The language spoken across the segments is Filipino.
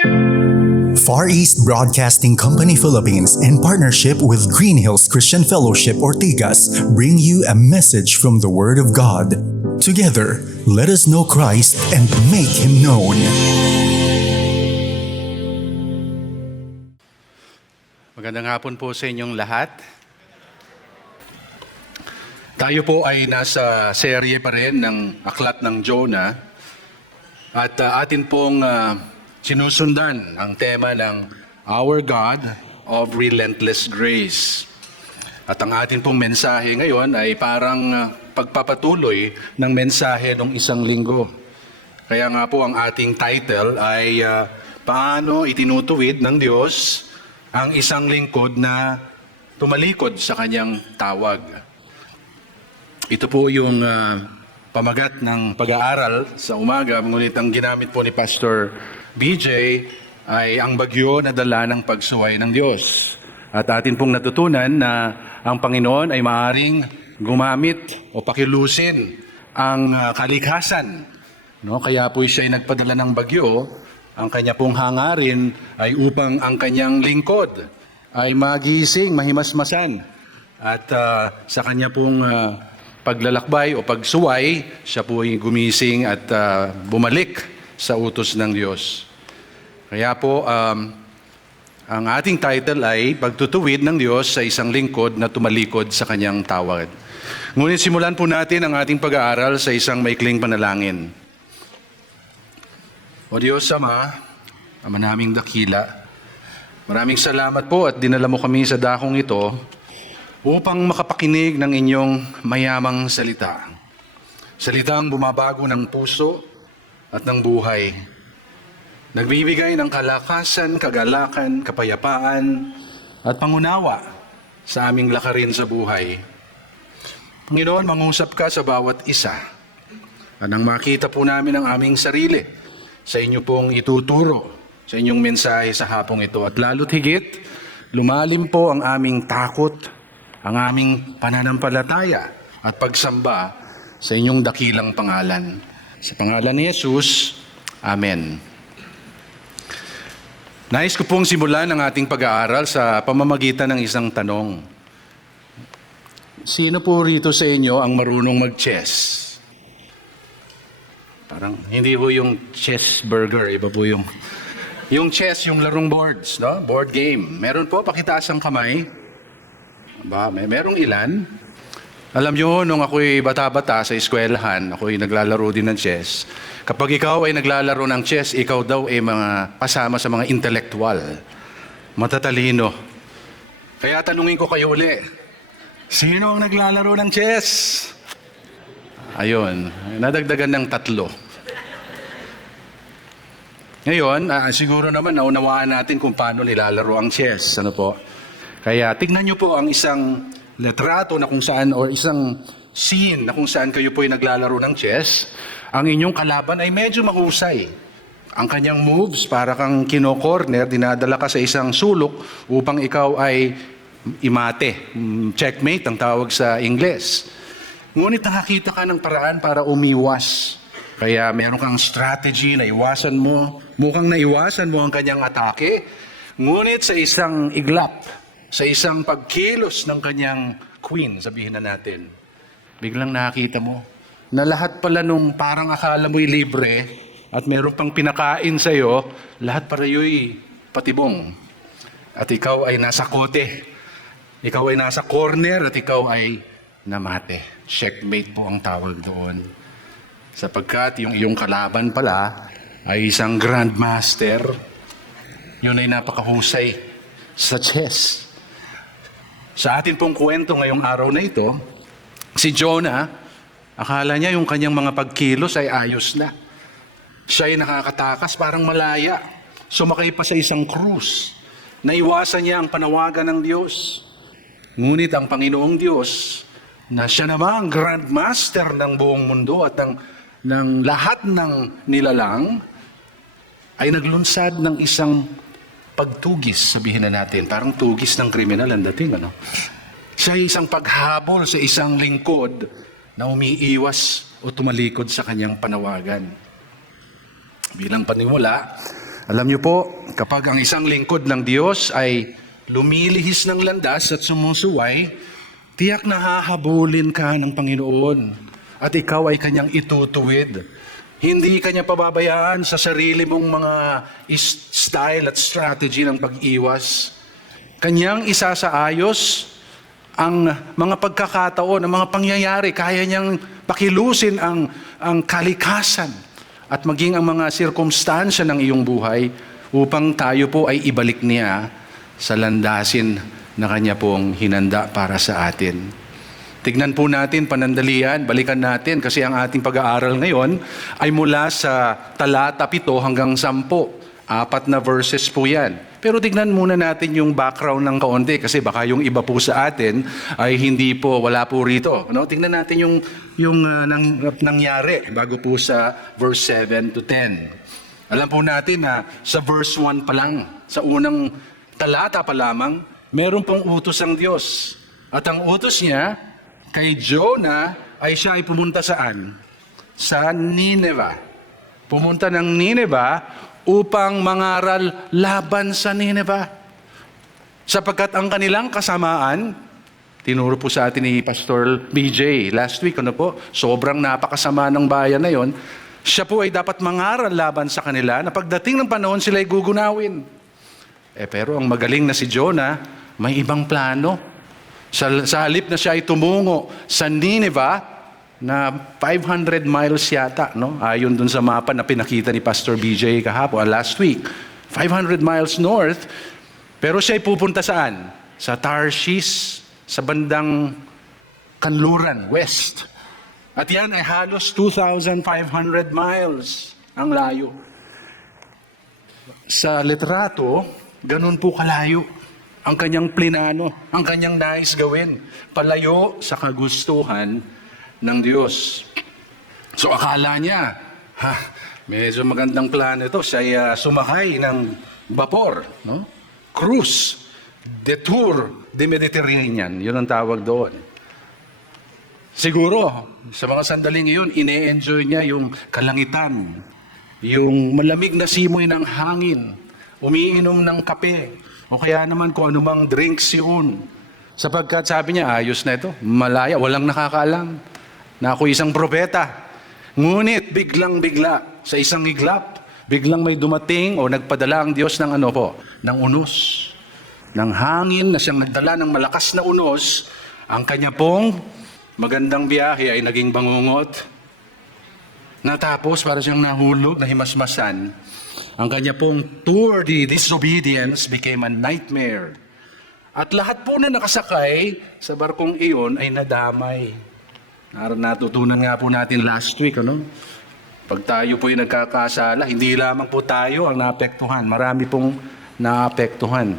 Far East Broadcasting Company Philippines, in partnership with Green Hills Christian Fellowship Ortigas, bring you a message from the Word of God. Together, let us know Christ and make Him known. Magandang hapon po sa inyong lahat. Tayo po ay nasa serye pa rin ng Aklat ng Jonah at atin pong sinusundan ang tema ng Our God of Relentless Grace. At ang atin pong mensahe ngayon ay parang pagpapatuloy ng mensahe ng isang linggo. Kaya nga po ang ating title ay Paano Itinutuwid ng Diyos ang isang lingkod na tumalikod sa kanyang tawag. Ito po yung pamagat ng pag-aaral sa umaga, ngunit ang ginamit po ni Pastor BJ ay ang bagyo na dala ng pagsuway ng Diyos. At atin pong natutunan na ang Panginoon ay maaaring gumamit o pakilusin ang kalikasan. No? Kaya po siya ay nagpadala ng bagyo. Ang kanya pong hangarin ay upang ang kanyang lingkod ay magising, mahimasmasan. At sa kanya pong paglalakbay o pagsuway, siya po ay gumising at bumalik sa utos ng Diyos. Kaya po, ang ating title ay Pagtutuwid ng Diyos sa isang lingkod na tumalikod sa kanyang tawag. Ngunit simulan po natin ang ating pag-aaral sa isang maikling panalangin. O Diyos Ama, Ama naming dakila, maraming salamat po at dinala mo kami sa dakong ito upang makapakinig ng inyong mayamang salita. Salitang bumabago ng puso at ng buhay. Nagbibigay ng kalakasan, kagalakan, kapayapaan at pangunawa sa aming lakarin sa buhay. Panginoon, mangusap ka sa bawat isa. At nang makita po namin ang aming sarili sa inyo pong ituturo, sa inyong mensahe sa hapong ito. At lalo't higit, lumalim po ang aming takot, ang aming pananampalataya at pagsamba sa inyong dakilang pangalan. Sa pangalan ni Jesus, Amen. Nais ko pong simulan ang ating pag-aaral sa pamamagitan ng isang tanong. Sino po rito sa inyo ang marunong mag-chess? Parang hindi po yung chess burger, iba po yung chess, yung larong boards, no? Board game. Meron po, pakitaas ang kamay. Merong ilan. Alam nyo, nung ako'y bata-bata sa eskwelahan, ako'y naglalaro din ng chess. Kapag ikaw ay naglalaro ng chess, ikaw daw ay kasama sa mga intelektual, matatalino. Kaya tanungin ko kayo uli, sino ang naglalaro ng chess? Ayun, nadagdagan ng 3. Ngayon, siguro naman naunawaan natin kung paano nilalaro ang chess. Ano po? Kaya tignan nyo po ang isang litrato na kung saan o isang scene na kung saan kayo po ay naglalaro ng chess. Ang inyong kalaban ay medyo mahusay. Ang kanyang moves, para kang kino-corner, dinadala ka sa isang sulok upang ikaw ay imate. Checkmate ang tawag sa Ingles. Ngunit nakakita ka ng paraan para umiwas. Kaya meron kang strategy na iwasan mo. Mukhang naiwasan mo ang kanyang atake. Ngunit sa isang iglap, sa isang pagkilos ng kanyang queen, sabihin na natin, biglang nakita mo na lahat pala nung parang akala mo'y libre at meron pang pinakain sa'yo, lahat para yo'y patibong. At ikaw ay nasa kote. Ikaw ay nasa corner at ikaw ay namate. Checkmate po ang tawag doon. Sapagkat yung iyong kalaban pala ay isang grandmaster. Yun ay napakahusay sa chess. Sa atin pong kwento ngayong araw na ito, si Jonah, akala niya yung kanyang mga pagkilos ay ayos na. Siya ay nakakatakas, parang malaya. Sumakay pa sa isang krus. Naiwasan niya ang panawagan ng Diyos. Ngunit ang Panginoong Diyos, na siya naman ang grandmaster ng buong mundo at ng lahat ng nilalang, ay naglunsad ng isang pagtugis, sabihin na natin. Parang tugis ng kriminal ang dating, ano? Siya ay isang paghabol sa isang lingkod na umiiwas o tumalikod sa kanyang panawagan. Bilang panimula, Alam niyo po, kapag ang isang lingkod ng Diyos ay lumilihis ng landas at sumusuway, tiyak na hahabulin ka ng Panginoon at ikaw ay kanyang itutuwid. Hindi kanya pababayaan sa sarili mong mga style at strategy ng pag-iwas. Kanyang isasaayos ang mga pagkakataon, ang mga pangyayari. Kaya niyang pakilusin ang kalikasan at maging ang mga sirkumstansya ng iyong buhay upang tayo po ay ibalik niya sa landasin na kanya pong hinanda para sa atin. Tignan po natin, panandalian, balikan natin kasi ang ating pag-aaral ngayon ay mula sa talata 7 hanggang 10. 4 na verses po yan. Pero tignan muna natin yung background ng kaunti kasi baka yung iba po sa atin ay hindi po, wala po rito. No? Tignan natin yung nangyari bago po sa verse 7 to 10. Alam po natin na sa verse 1 pa lang, sa unang talata pa lamang, meron pong utos ang Diyos. At ang utos niya kay Jonah ay siya ay pumunta saan? Sa Nineveh. Pumunta ng Nineveh upang mangaral laban sa Nineveh. Sapagkat ang kanilang kasamaan, tinuro po sa atin ni Pastor BJ last week, sobrang napakasama ng bayan na yon. Siya po ay dapat mangaral laban sa kanila na pagdating ng panahon sila ay gugunawin. Pero ang magaling na si Jonah, may ibang plano. Sa halip na siya ay tumungo sa Nineveh, na 500 miles yata, no? Ayon dun sa mapa na pinakita ni Pastor BJ kahapon, last week. 500 miles north, pero siya ay pupunta saan? Sa Tarshish, sa bandang Kanluran, west. At yan ay halos 2,500 miles ang layo. Sa litrato, ganun po kalayo ang kanyang plinano, ang kanyang nais gawin, palayo sa kagustuhan ng Diyos. So akala niya, medyo magandang plano ito. Siya ay sumakay ng vapor, no? Cruise, detour de Mediterranean. Yun ang tawag doon. Siguro, sa mga sandaling iyon, ine-enjoy niya yung kalangitan, yung malamig na simoy ng hangin, umiinom ng kape, o kaya naman kung anumang drinks yun. Sapagkat sabi niya, ayos na ito, malaya, walang nakakaalam na ako isang propeta. Ngunit biglang-bigla, sa isang iglap, biglang may dumating o nagpadala ang Diyos ng ng unos. Ng hangin na siyang nagdala ng malakas na unos, ang kanya pong magandang biyahe ay naging bangungot. Natapos para siyang nahulog, nahimasmasan. Ang kanya pong tour de disobedience became a nightmare. At lahat po na nakasakay sa barkong iyon ay nadamay. Natutunan nga po natin last week, Pag tayo po yung nagkakasala, hindi lamang po tayo ang naapektuhan. Marami pong naapektuhan.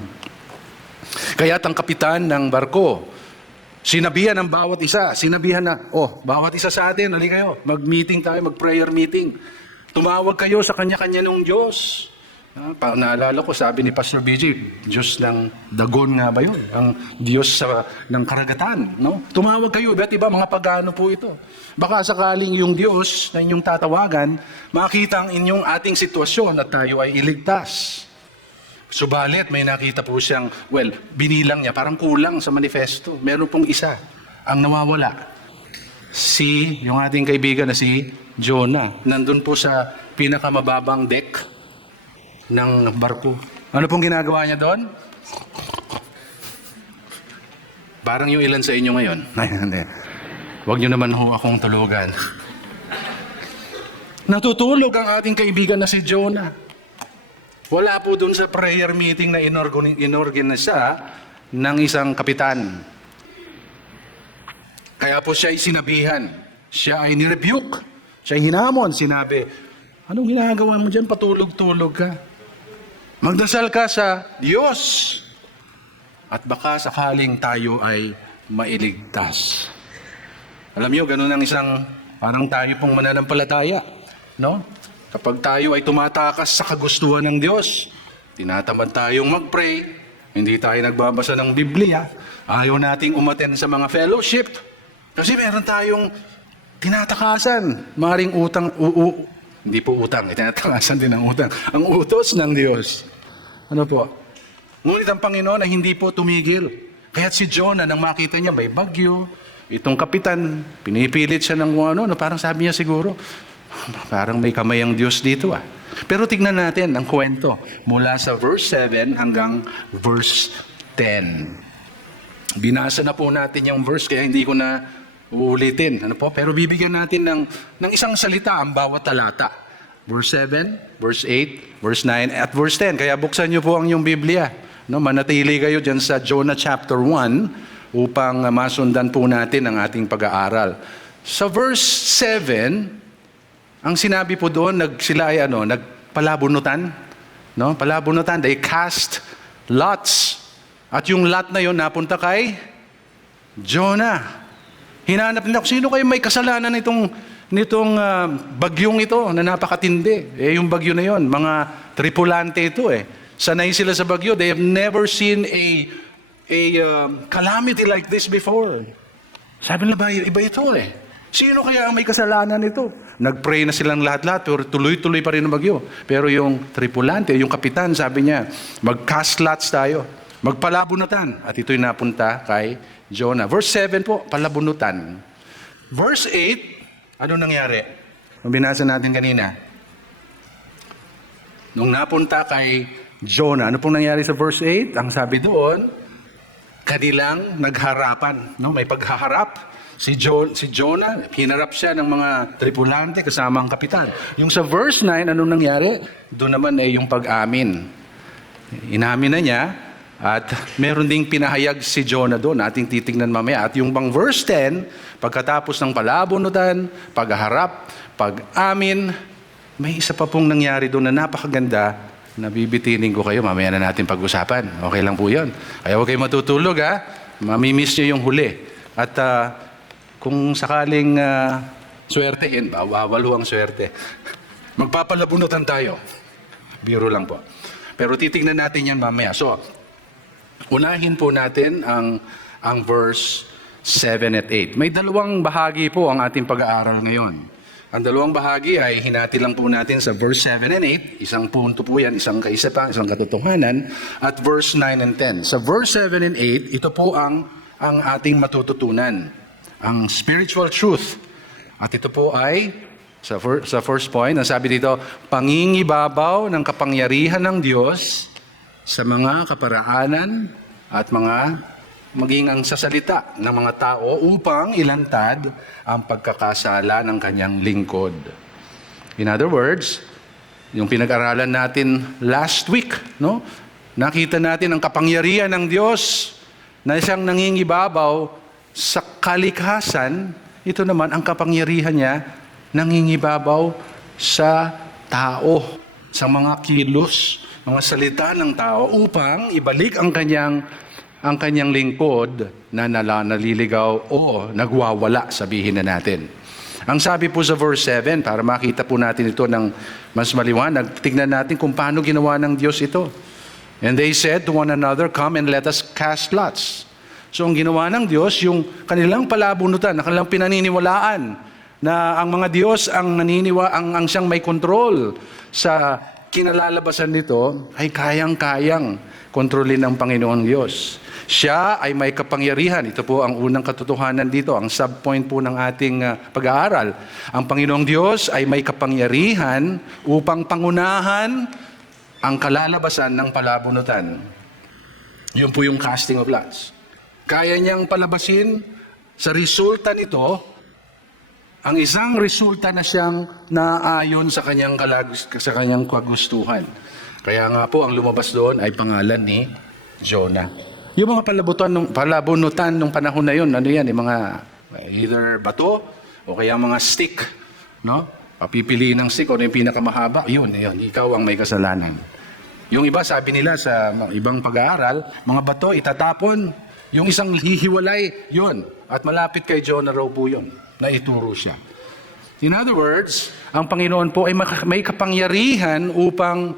Kaya't ang kapitan ng barko, sinabihan ng bawat isa, bawat isa sa atin, halika kayo, mag-meeting tayo, mag-prayer meeting. Tumawag kayo sa kanya-kanya ng Diyos. Naalala ko, sabi ni Pastor BJ, Diyos ng Dagon nga ba yun? Ang Diyos ng karagatan. No? Tumawag kayo, iba't iba, mga pagano po ito. Baka sakaling yung Diyos na inyong tatawagan, makita ang inyong ating sitwasyon at tayo ay iligtas. Subalit, may nakita po siyang, binilang niya, parang kulang sa manifesto. Meron pong isa, ang nawawala. Yung ating kaibigan na si Jonah, nandun po sa pinakamababang deck ng barko. Ano pong ginagawa niya doon? Parang yung ilan sa inyo ngayon. Huwag niyo naman akong tulugan. Natutulog ang ating kaibigan na si Jonah. Wala po doon sa prayer meeting na inorganisa ng isang kapitan. Kaya po siya ay sinabihan. Siya ay nirebuke. Siya ay hinamon. Sinabi, anong ginagawa mo dyan? Patulog-tulog ka. Magdasal ka sa Diyos. At baka sakaling tayo ay mailigtas. Alam niyo, ganun ang isang, parang tayo pong mananampalataya. No? Kapag tayo ay tumatakas sa kagustuhan ng Diyos, tinatamad tayong mag-pray, hindi tayo nagbabasa ng Biblia, ayaw nating umaten sa mga fellowship, kasi meron tayong tinatakasan. Maring Hindi po utang, itinatawasan din ang utang. Ang utos ng Diyos. Ano po? Ngunit ang Panginoon ay hindi po tumigil. Kaya si Jonah, nang makita niya may bagyo, itong kapitan, pinipilit siya ng ano, parang sabi niya siguro, parang may kamay ang Diyos dito ah. Pero tignan natin ang kwento mula sa verse 7 hanggang verse 10. Binasa na po natin yung verse kaya hindi ko na uulitin. Ano po? Pero bibigyan natin ng isang salita ang bawat talata. Verse 7, verse 8, verse 9, at verse 10. Kaya buksan niyo po ang inyong Biblia. No, manatili kayo dyan sa Jonah chapter 1 upang masundan po natin ang ating pag-aaral. Sa verse 7, ang sinabi po doon, sila ay nagpalabunutan. No? Palabunutan, they cast lots. At yung lot na yon napunta kay Jonah. Hinanap nila kung sino kayo may kasalanan nitong bagyong ito na napakatindi. Yung bagyo na yon, mga tripulante ito eh. Sanay sila sa bagyo. They have never seen a calamity like this before. Sabi nila, iba ito eh. Sino kaya ang may kasalanan nito? Nag-pray na silang lahat-lahat, pero tuloy-tuloy pa rin ang bagyo. Pero yung tripulante, yung kapitan, sabi niya, mag-cast lots tayo. Magpalabunutan. At ito'y napunta kay Jonah. Verse 7 po, palabunutan. Verse 8, ano nangyari? Ang binasa natin kanina. Nung napunta kay Jonah, ano pong nangyari sa verse 8? Ang sabi doon, kanilang nagharapan. No? May paghaharap. Si Jonah, hinarap siya ng mga tripulante kasama ang kapitan. Yung sa verse 9, anong nangyari? Doon naman ay yung pag-amin. Inamin na niya, at meron ding pinahayag si Jonah doon, ating titignan mamaya. At yung bang verse 10, pagkatapos ng palabunutan, pagharap, pag-amin, may isa pa pong nangyari doon na napakaganda, na bibitinin ko kayo, mamaya na natin pag-usapan. Okay lang po yun. Kaya huwag kayo matutulog ha, mamimiss nyo yung huli. At kung sakaling swertein, bawal ang swerte. Magpapalabunutan tayo. Biro lang po. Pero titignan natin yan mamaya. So, unahin po natin ang verse 7 at 8. May dalawang bahagi po ang ating pag-aaral ngayon. Ang dalawang bahagi ay hinati lang po natin sa verse 7 and 8. Isang punto po yan, isang kaisipan, isang katotohanan. At verse 9 and 10. Sa verse 7 and 8, ito po ang ating matututunan. Ang spiritual truth. At ito po ay, sa first point, ang sabi dito, pangingibabaw ng kapangyarihan ng Diyos sa mga kaparaanan at maging ang sasalita ng mga tao upang ilantad ang pagkakasala ng kanyang lingkod. In other words, yung pinag-aralan natin last week, no? Nakita natin ang kapangyarihan ng Diyos na siyang nangingibabaw sa kalikhasan. Ito naman ang kapangyarihan niya nangingibabaw sa tao, sa mga kilos, mga salita ng tao upang ibalik ang kanyang lingkod na naliligaw o nagwawala, sabihin na natin. Ang sabi po sa verse 7, para makita po natin ito ng mas maliwanag, tignan natin kung paano ginawa ng Diyos ito. And they said to one another, come and let us cast lots. So ang ginawa ng Diyos, yung kanilang palabunutan, ang kanilang pinaniniwalaan, na ang mga Diyos ang siyang may control sa kinalalabasan nito, ay kayang-kayang kontrolin ng Panginoon Diyos. Siya ay may kapangyarihan. Ito po ang unang katotohanan dito, ang subpoint po ng ating pag-aaral. Ang Panginoong Diyos ay may kapangyarihan upang pangunahan ang kalalabasan ng palabunutan. Yun po yung casting of lots. Kaya niyang palabasin sa resulta nito, ang isang resulta na siyang naayon sa kanyang kagustuhan. Kaya nga po, ang lumabas doon ay pangalan ni Jonah. Yung mga palabunutan nung panahon na yun, ano yan, yung mga either bato o kaya mga stick, no? Papipiliin ng stick o yung pinakamahaba, yun, ikaw ang may kasalanan. Yung iba, sabi nila sa ibang pag-aaral, mga bato itatapon, yung isang hihiwalay, yun. At malapit kay Jonah raw po yun, na ituro siya. In other words, ang Panginoon po ay may kapangyarihan upang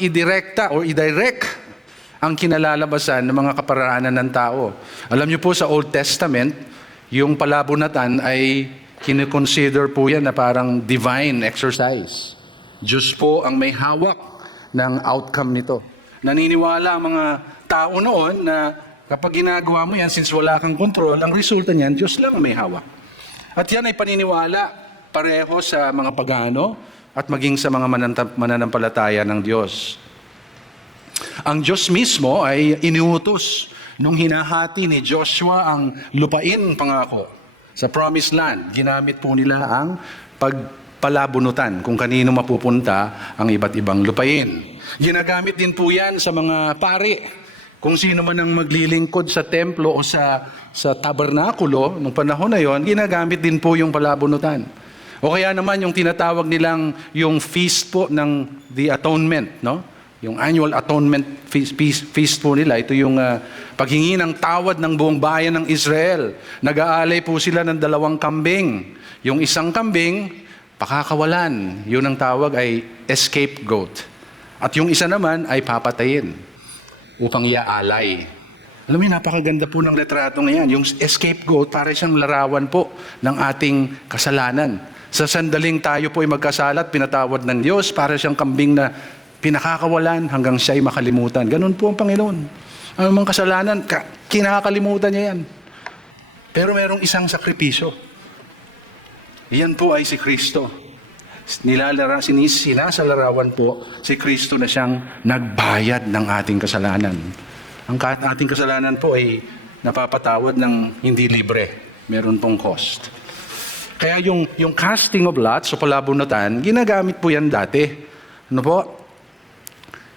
idirekta o idirect ang kinalalabasan ng mga kaparaanan ng tao. Alam niyo po sa Old Testament, yung palabunutan ay kinikonsider po yan na parang divine exercise. Diyos po ang may hawak ng outcome nito. Naniniwala ang mga tao noon na kapag ginagawa mo yan, since wala kang control, ang resulta niyan, Diyos lang ang may hawak. At yan ay paniniwala pareho sa mga pagano at maging sa mga mananampalataya ng Diyos. Ang Diyos mismo ay iniutos nung hinahati ni Joshua ang lupain pangako sa Promised Land. Ginamit po nila ang pagpalabunutan kung kanino mapupunta ang iba't ibang lupain. Ginagamit din po yan sa mga pari. Kung sino man ang maglilingkod sa templo o sa tabernakulo, nung panahon na yon, ginagamit din po yung palabunutan. O kaya naman yung tinatawag nilang yung feast po ng the atonement, no? Yung annual atonement feast po nila, ito yung paghingi ng tawad ng buong bayan ng Israel. Nag-aalay po sila ng 2 kambing. Yung isang kambing, pakakawalan. Yun ang tawag ay scapegoat. At yung isa naman ay papatayin upang iaalay. Alam mo, napakaganda po ng retrato na yan. Yung scapegoat, para siyang larawan po ng ating kasalanan. Sa sandaling tayo po ay magkasalat, pinatawad ng Diyos, para siyang kambing na pinakakawalan hanggang siya ay makalimutan. Ganun po ang Panginoon. Ang mga kasalanan, kinakalimutan niya yan. Pero merong isang sakripisyo. Iyan po ay si Kristo. Sinasalarawan po si Kristo na siyang nagbayad ng ating kasalanan. Ang ating kasalanan po ay napapatawad ng hindi libre. Meron pong cost. Kaya yung casting of lots o palabunutan, ginagamit po yan dati. Ano po?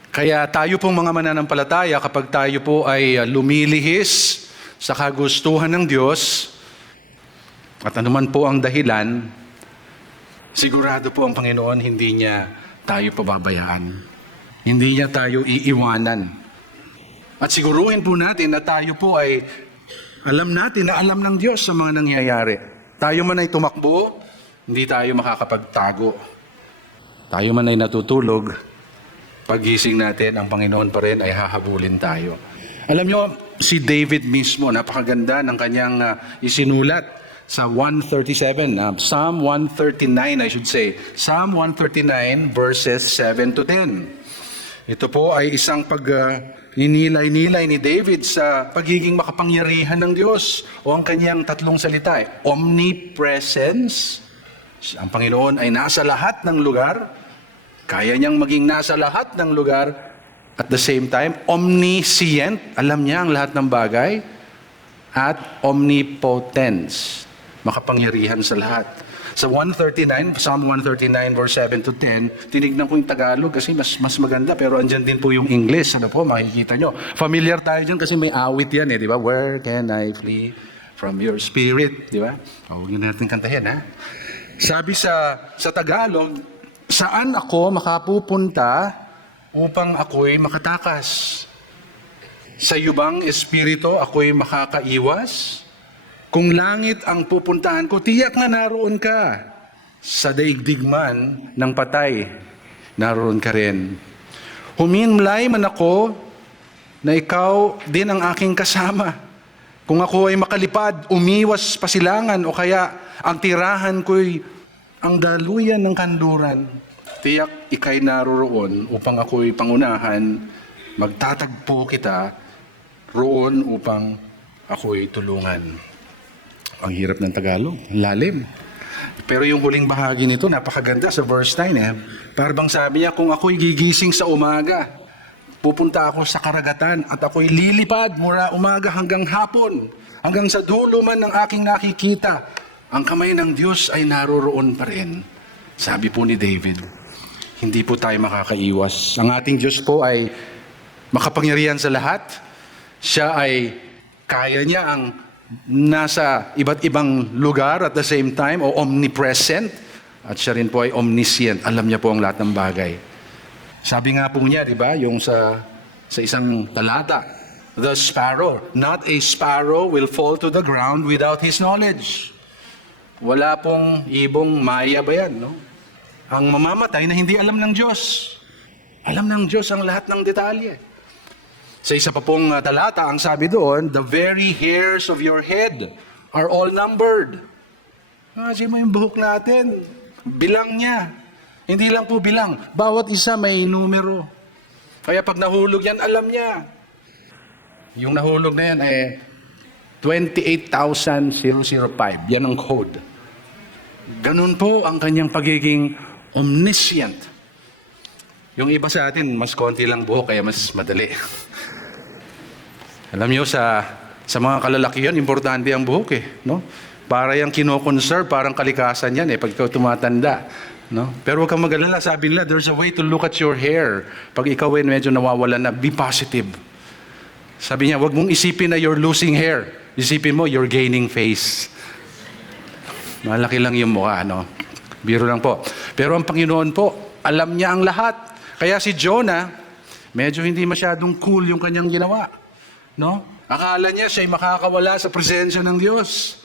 Kaya tayo pong mga mananampalataya, kapag tayo po ay lumilihis sa kagustuhan ng Diyos, at anuman po ang dahilan, sigurado po ang Panginoon hindi niya tayo pababayaan. Hindi niya tayo iiwanan. At siguruhin po natin na tayo po ay alam natin na alam ng Diyos sa mga nangyayari. Tayo man ay tumakbo, hindi tayo makakapagtago. Tayo man ay natutulog, paggising natin, ang Panginoon pa rin ay hahabulin tayo. Alam nyo, si David mismo, napakaganda ng kanyang isinulat sa 137, Psalm 139 I should say. Psalm 139 verses 7 to 10. Ito po ay isang ninilay-nilay ni David sa pagiging makapangyarihan ng Diyos o ang kanyang 3 salita. Omnipresence, ang Panginoon ay nasa lahat ng lugar, kaya niyang maging nasa lahat ng lugar, at the same time, omniscient, alam niya ang lahat ng bagay, at omnipotence, makapangyarihan sa lahat. Sa 139, Psalm 139 verse 7 to 10, tinignan ko yung Tagalog kasi mas maganda, pero andyan din po yung English. Ano po, makikita nyo. Familiar tayo dyan kasi may awit yan di ba? Where can I flee from your spirit? Di ba? Huwag nyo natin kantahin, ha? Sabi sa Tagalog, saan ako makapupunta upang ako'y makatakas? Sa iyo bang espiritu ako'y makakaiwas? Kung langit ang pupuntahan ko, tiyak na naroon ka. Sa daigdig man ng patay, naroon ka rin. Huminlay man ako na ikaw din ang aking kasama. Kung ako ay makalipad, umiwas pasilangan, o kaya ang tirahan ko'y ang daluyan ng kanluran, tiyak ikay naroroon upang ako'y pangunahan, magtatagpo kita roon upang ako'y tulungan. Ang hirap ng Tagalog, lalim. Pero yung huling bahagi nito, napakaganda sa verse 9. Para bang sabi niya, kung ako'y gigising sa umaga, pupunta ako sa karagatan at ako'y lilipad mula umaga hanggang hapon, hanggang sa dulo man ng aking nakikita, ang kamay ng Diyos ay naroroon pa rin. Sabi po ni David, hindi po tayo makakaiwas. Ang ating Diyos po ay makapangyarihan sa lahat. Siya ay kaya niya ang nasa iba't ibang lugar at the same time, o omnipresent, at siya rin po ay omniscient. Alam niya po ang lahat ng bagay. Sabi nga po niya, di ba, yung sa isang talata, the sparrow, not a sparrow will fall to the ground without his knowledge. Wala pong ibong maya ba yan, no? Ang mamamatay na hindi alam ng Diyos. Alam ng Diyos ang lahat ng detalye. Sa isa pa pong talata, ang sabi doon, the very hairs of your head are all numbered. Kasi mo yung buhok natin. Bilang niya. Hindi lang po bilang. Bawat isa may numero. Kaya pag nahulog yan, alam niya. Yung nahulog na yan, 28,005. Yan ang code. Ganun po ang kanyang pagiging omniscient. Yung iba sa atin, mas konti lang buhok, kaya mas madali. Alam niyo, sa mga kalalakihan, importante ang buhok no? Para yung kinoconserve, parang kalikasan yan pag ikaw tumatanda. No? Pero huwag kang mag-alala, sabi nila, there's a way to look at your hair. Pag ikaw medyo nawawala na, be positive. Sabi niya, huwag mong isipin na you're losing hair. Isipin mo, you're gaining face. Malaki lang yung mukha, no? Biro lang po. Pero ang Panginoon po, alam niya ang lahat. Kaya si Jonah, medyo hindi masyadong cool yung kanyang ginawa. No? Akala niya siya'y makakawala sa presensya ng Diyos.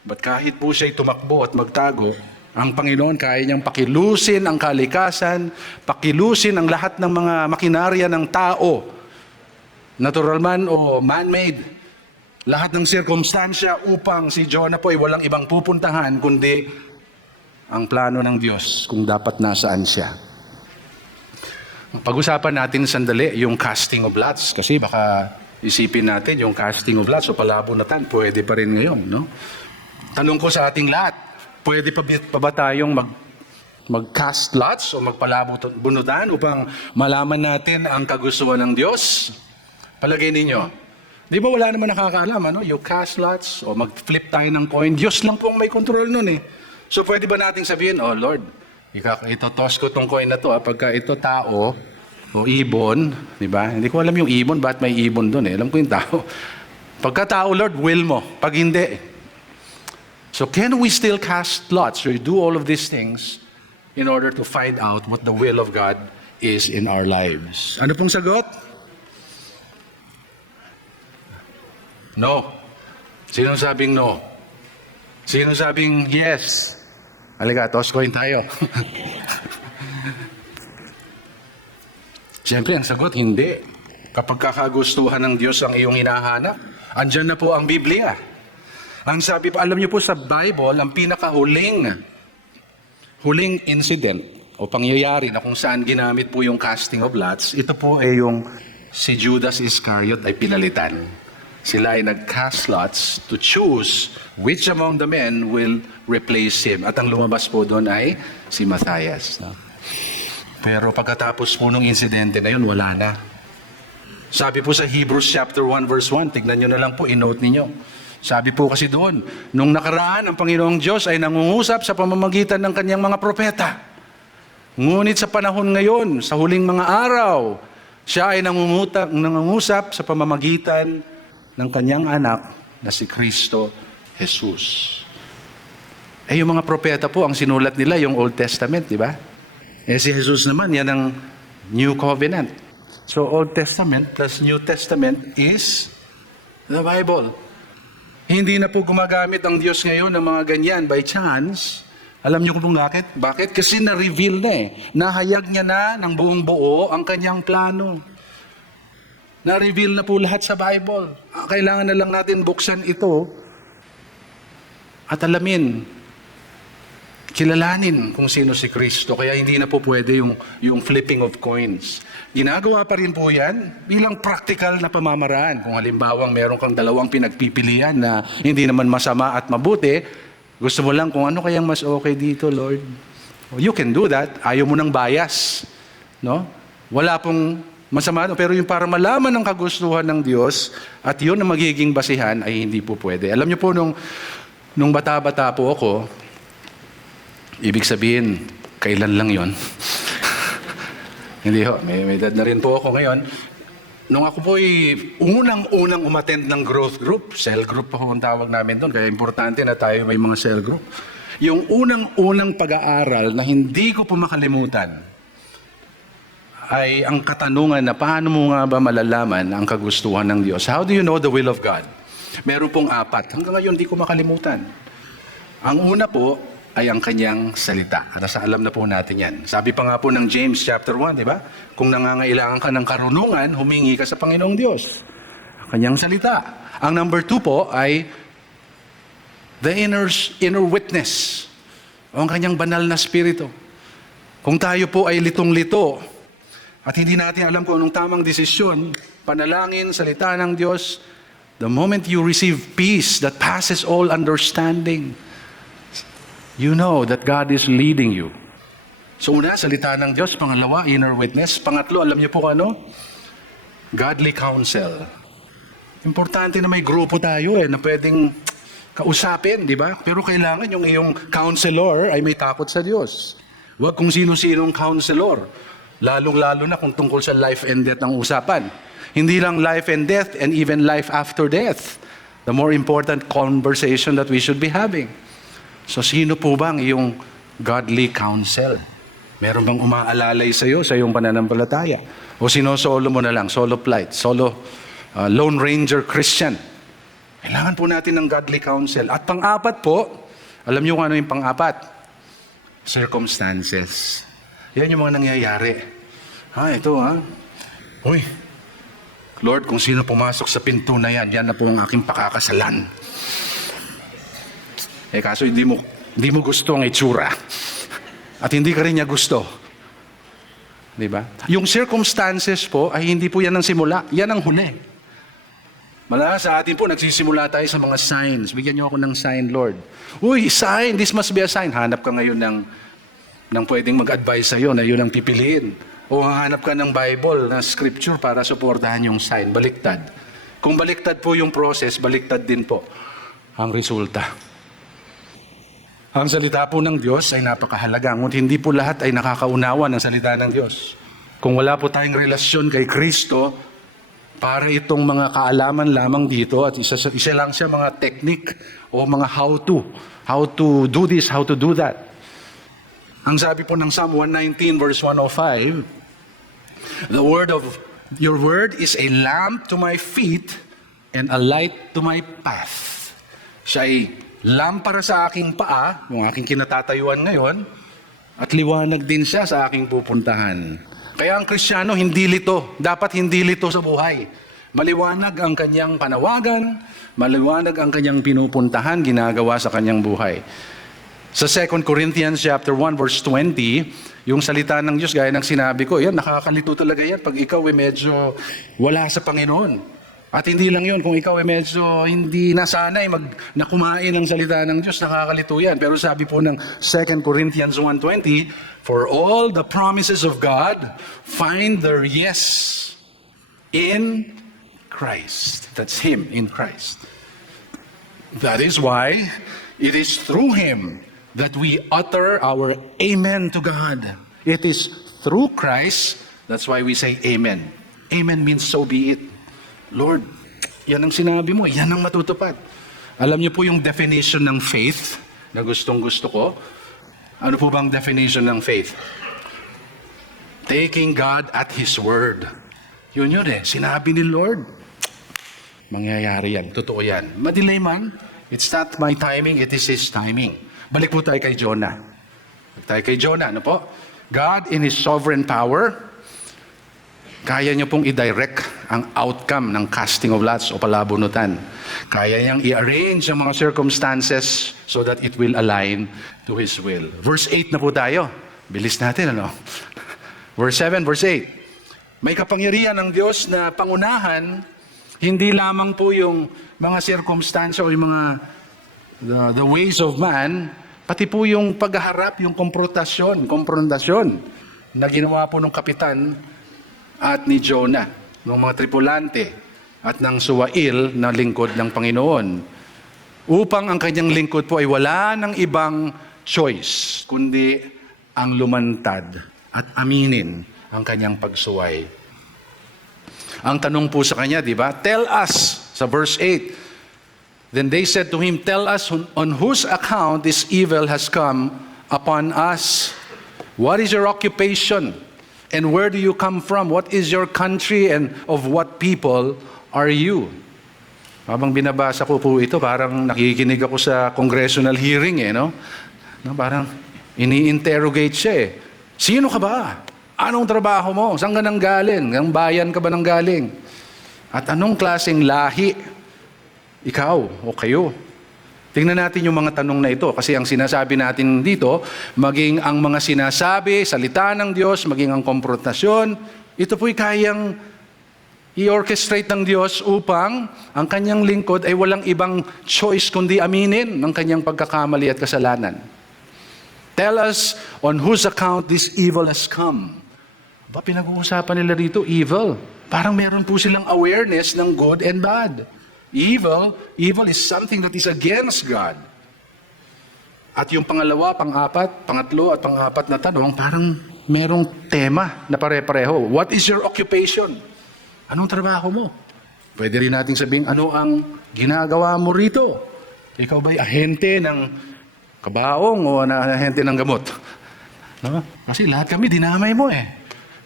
But kahit po siya'y tumakbo at magtago, ang Panginoon kaya niyang pakilusin ang kalikasan, pakilusin ang lahat ng mga makinarya ng tao, natural man o man-made, lahat ng sirkumstansya upang si Jonah po ay walang ibang pupuntahan kundi ang plano ng Diyos kung dapat nasaan siya. Pag-usapan natin sandali yung casting of lots kasi baka isipin natin yung casting of lots o palabunutan, pwede pa rin ngayon, no? Tanong ko sa ating lahat, pwede pa ba tayong mag-cast lots o magpalabunutan upang malaman natin ang kagustuhan ng Diyos? Palagay ninyo, di ba wala naman nakakaalam, ano? You cast lots o mag-flip tayo ng coin, Diyos lang po ang may control nun So pwede ba nating sabihin, oh Lord, ito-toss ko tong coin na to, pagka ito tao o ibon, di ba? Hindi ko alam yung ibon, ba't may ibon doon Alam ko yung tao. Pagka tao, Lord, will mo. Pag hindi, so can we still cast lots or do all of these things in order to find out what the will of God is in our lives? Ano pong sagot? No. Sino sabing no? Sino sabing yes? Halika, toss coin tayo. Siyempre, ang sagot, hindi. Kapag kakagustuhan ng Diyos ang iyong hinahanap, andyan na po ang Biblia. Ang sabi pa, alam niyo po sa Bible, ang pinakahuling incident o pangyayari na kung saan ginamit po yung casting of lots, ito po ay yung si Judas Iscariot ay pinalitan. Sila ay nag-cast lots to choose which among the men will replace him. At ang lumabas po doon ay si Matthias. No? Pero pagkatapos po nung insidente na yun, wala na. Sabi po sa Hebrews chapter 1 verse 1, tignan nyo na lang po, inote ninyo. Sabi po kasi doon, nung nakaraan, ang Panginoong Diyos ay nangungusap sa pamamagitan ng kanyang mga propeta. Ngunit sa panahon ngayon, sa huling mga araw, siya ay nangungusap sa pamamagitan ng kanyang anak na si Kristo Jesus. Yung mga propeta po, ang sinulat nila yung Old Testament, di ba? Si Jesus naman, yan ang New Covenant. So Old Testament plus New Testament is the Bible. Hindi na po gumagamit ang Diyos ngayon ng mga ganyan by chance. Alam niyo kung bakit? Bakit? Kasi na-reveal na Nahayag niya na ng buong buo ang kanyang plano. Na-reveal na po lahat sa Bible. Kailangan na lang natin buksan ito at alamin, kilalanin kung sino si Kristo. Kaya hindi na po pwede yung flipping of coins. Ginagawa pa rin po yan bilang practical na pamamaraan. Kung halimbawang meron kang dalawang pinagpipilian na hindi naman masama at mabuti, gusto mo lang kung ano kayang mas okay dito, Lord. You can do that. Ayaw mo ng bias. No? Wala pong masama. Pero yung para malaman ang kagustuhan ng Diyos at yun ang magiging basihan ay hindi po pwede. Alam niyo po, nung bata-bata po ako, ibig sabihin, kailan lang yon? Hindi ho, may edad na rin po ako ngayon. Nung ako po unang umattend ng growth group, cell group po ang tawag namin doon, kaya importante na tayo may mga cell group. Yung unang pag-aaral na hindi ko po makalimutan ay ang katanungan na paano mo nga ba malalaman ang kagustuhan ng Diyos? How do you know the will of God? Meron pong 4. Hanggang ngayon, hindi ko makalimutan. Ang una po ay ang kanyang salita. Nasa alam na po natin yan. Sabi pa nga po ng James chapter 1, di ba? Kung nangangailangan ka ng karunungan, humingi ka sa Panginoong Diyos. Ang kanyang salita. Ang number 2 po ay The inner witness. O ang kanyang banal na spirito. Kung tayo po ay litong-lito at hindi natin alam kung anong tamang desisyon, panalangin, salita ng Diyos, the moment you receive peace that passes all understanding, you know that God is leading you. So una, salita ng Diyos. Pangalawa, inner witness. Pangatlo, alam niyo po ano? Godly counsel. Importante na may grupo tayo na pwedeng kausapin, di ba? Pero kailangan yung iyong counselor ay may takot sa Diyos. Huwag kung sino-sinong counselor. Lalong-lalo na kung tungkol sa life and death ang usapan. Hindi lang life and death and even life after death. The more important conversation that we should be having. So sino po bang iyong godly counsel? Meron bang umaalalay sa iyo sa iyong pananampalataya? O sinosolo mo na lang, solo flight, Lone Ranger Christian? Kailangan po natin ng godly counsel. At pang-apat po, alam niyo kung ano yung pang-apat? Circumstances. Yan yung mga nangyayari. Ito. Uy, Lord, kung sino pumasok sa pinto na yan na po ang aking pakakasalan. Kaso hindi mo gusto ang itsura. At hindi ka rin niya gusto. Diba? Yung circumstances po ay hindi po yan ang simula. Yan ang huli. Mala sa atin po, nagsisimula tayo sa mga signs. Bigyan niyo ako ng sign, Lord. Uy, sign! This must be a sign. Hanap ka ngayon ng pwedeng mag-advise sa'yo na yun ang pipiliin. O hanap ka ng Bible na scripture para suportahan yung sign. Baliktad. Kung baliktad po yung process, baliktad din po ang resulta. Ang salita po ng Diyos ay napakahalaga. Ngunit hindi po lahat ay nakakaunawa ng salita ng Diyos. Kung wala po tayong relasyon kay Kristo, para itong mga kaalaman lamang dito at isa lang siya mga technique o mga how to do this, how to do that. Ang sabi po ng Psalm 119 verse 105, your word is a lamp to my feet and a light to my path. Siya ay lampara sa aking paa, yung aking kinatatayuan ngayon, at liwanag din siya sa aking pupuntahan. Kaya ang Kristiyano hindi lito, dapat hindi lito sa buhay. Maliwanag ang kanyang panawagan, maliwanag ang kanyang pinupuntahan, ginagawa sa kanyang buhay. Sa 2 Corinthians chapter 1 verse 20, yung salita ng Diyos gaya ng sinabi ko, yan nakakalito talaga yan pag ikaw ay medyo wala sa Panginoon. At hindi lang yun, kung ikaw ay medyo hindi nasanay na kumain ng salita ng Diyos, nakakalito yan. Pero sabi po ng 2 Corinthians 1:20, for all the promises of God find their yes in Christ. That's Him, in Christ. That is why it is through Him that we utter our amen to God. It is through Christ, that's why we say amen. Amen means so be it. Lord, yan ang sinabi mo, yan ang matutupad. Alam niyo po yung definition ng faith na gustong-gusto ko? Ano po bang definition ng faith? Taking God at His word. Yun sinabi ni Lord. Mangyayari yan, totoo yan. Madelay man, it's not my timing, it is His timing. Balik po tayo kay Jonah. Ano po? God in His sovereign power, kaya niyo pong i-direct ang outcome ng casting of lots o palabunutan. Kaya niyang i-arrange ang mga circumstances so that it will align to His will. Verse 8 na po tayo. Bilis natin, Verse 7, verse 8. May kapangyarihan ng Diyos na pangunahan, hindi lamang po yung mga circumstances o yung mga the ways of man, pati po yung pagharap, yung konfrontasyon na ginawa po ng kapitan at ni Jonah, ng mga tripulante at ng suwail na lingkod ng Panginoon. Upang ang kanyang lingkod po ay wala ng ibang choice, kundi ang lumantad at aminin ang kanyang pagsuway. Ang tanong po sa kanya, di ba? Tell us, sa verse 8, then they said to him, tell us on whose account this evil has come upon us. What is your occupation? And where do you come from? What is your country and of what people are you? Habang binabasa ko po ito, parang nakikinig ako sa congressional hearing Parang ini-interrogate siya Sino ka ba? Anong trabaho mo? Saan ka nang galing? Ang bayan ka ba nang galing? At anong klaseng lahi ikaw o kayo? Tingnan natin yung mga tanong na ito kasi ang sinasabi natin dito, maging ang mga sinasabi, salita ng Diyos, maging ang konfrontasyon, ito po'y kayang i-orchestrate ng Diyos upang ang kanyang lingkod ay walang ibang choice kundi aminin ang kanyang pagkakamali at kasalanan. Tell us on whose account this evil has come. Ba, pinag-uusapan nila rito, evil. Parang meron po silang awareness ng good and bad. Evil is something that is against God. At yung pangalawa, pangatlo at pang-apat na tanong, parang merong tema na pare-pareho. What is your occupation? Anong trabaho mo? Pwede rin nating sabihin, ano ang ginagawa mo rito? Ikaw ba'y ahente ng kabaong o ahente ng gamot? No? Kasi lahat kami dinamay mo eh.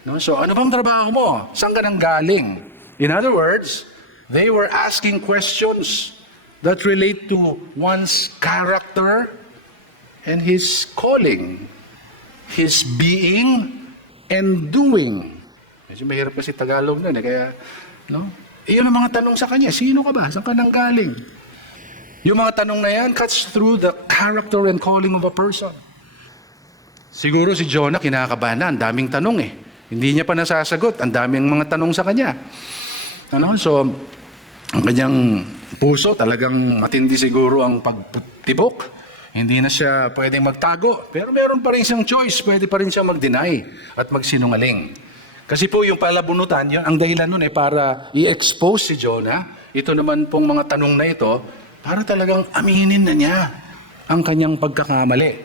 No? So ano bang trabaho mo? Saan ka nang galing? In other words, they were asking questions that relate to one's character and his calling, his being and doing. Medyo mahirap kasi Tagalog nun eh, kaya, no? Iyon ang mga tanong sa kanya, sino ka ba? Saan ka nang galing? Yung mga tanong na yan cuts through the character and calling of a person. Siguro si Jonah kinakabahan na, ang daming tanong eh. Hindi niya pa nasasagot, ang daming mga tanong sa kanya. Ano? So, ang kanyang puso talagang matindi siguro ang pagtibok. Hindi na siya pwedeng magtago. Pero meron pa rin siyang choice. Pwede pa rin siya mag-deny at magsinungaling. Kasi po yung palabunutan, yun, ang dahilan nun para i-expose si Jonah. Ito naman pong mga tanong na ito, para talagang aminin na niya ang kanyang pagkakamali.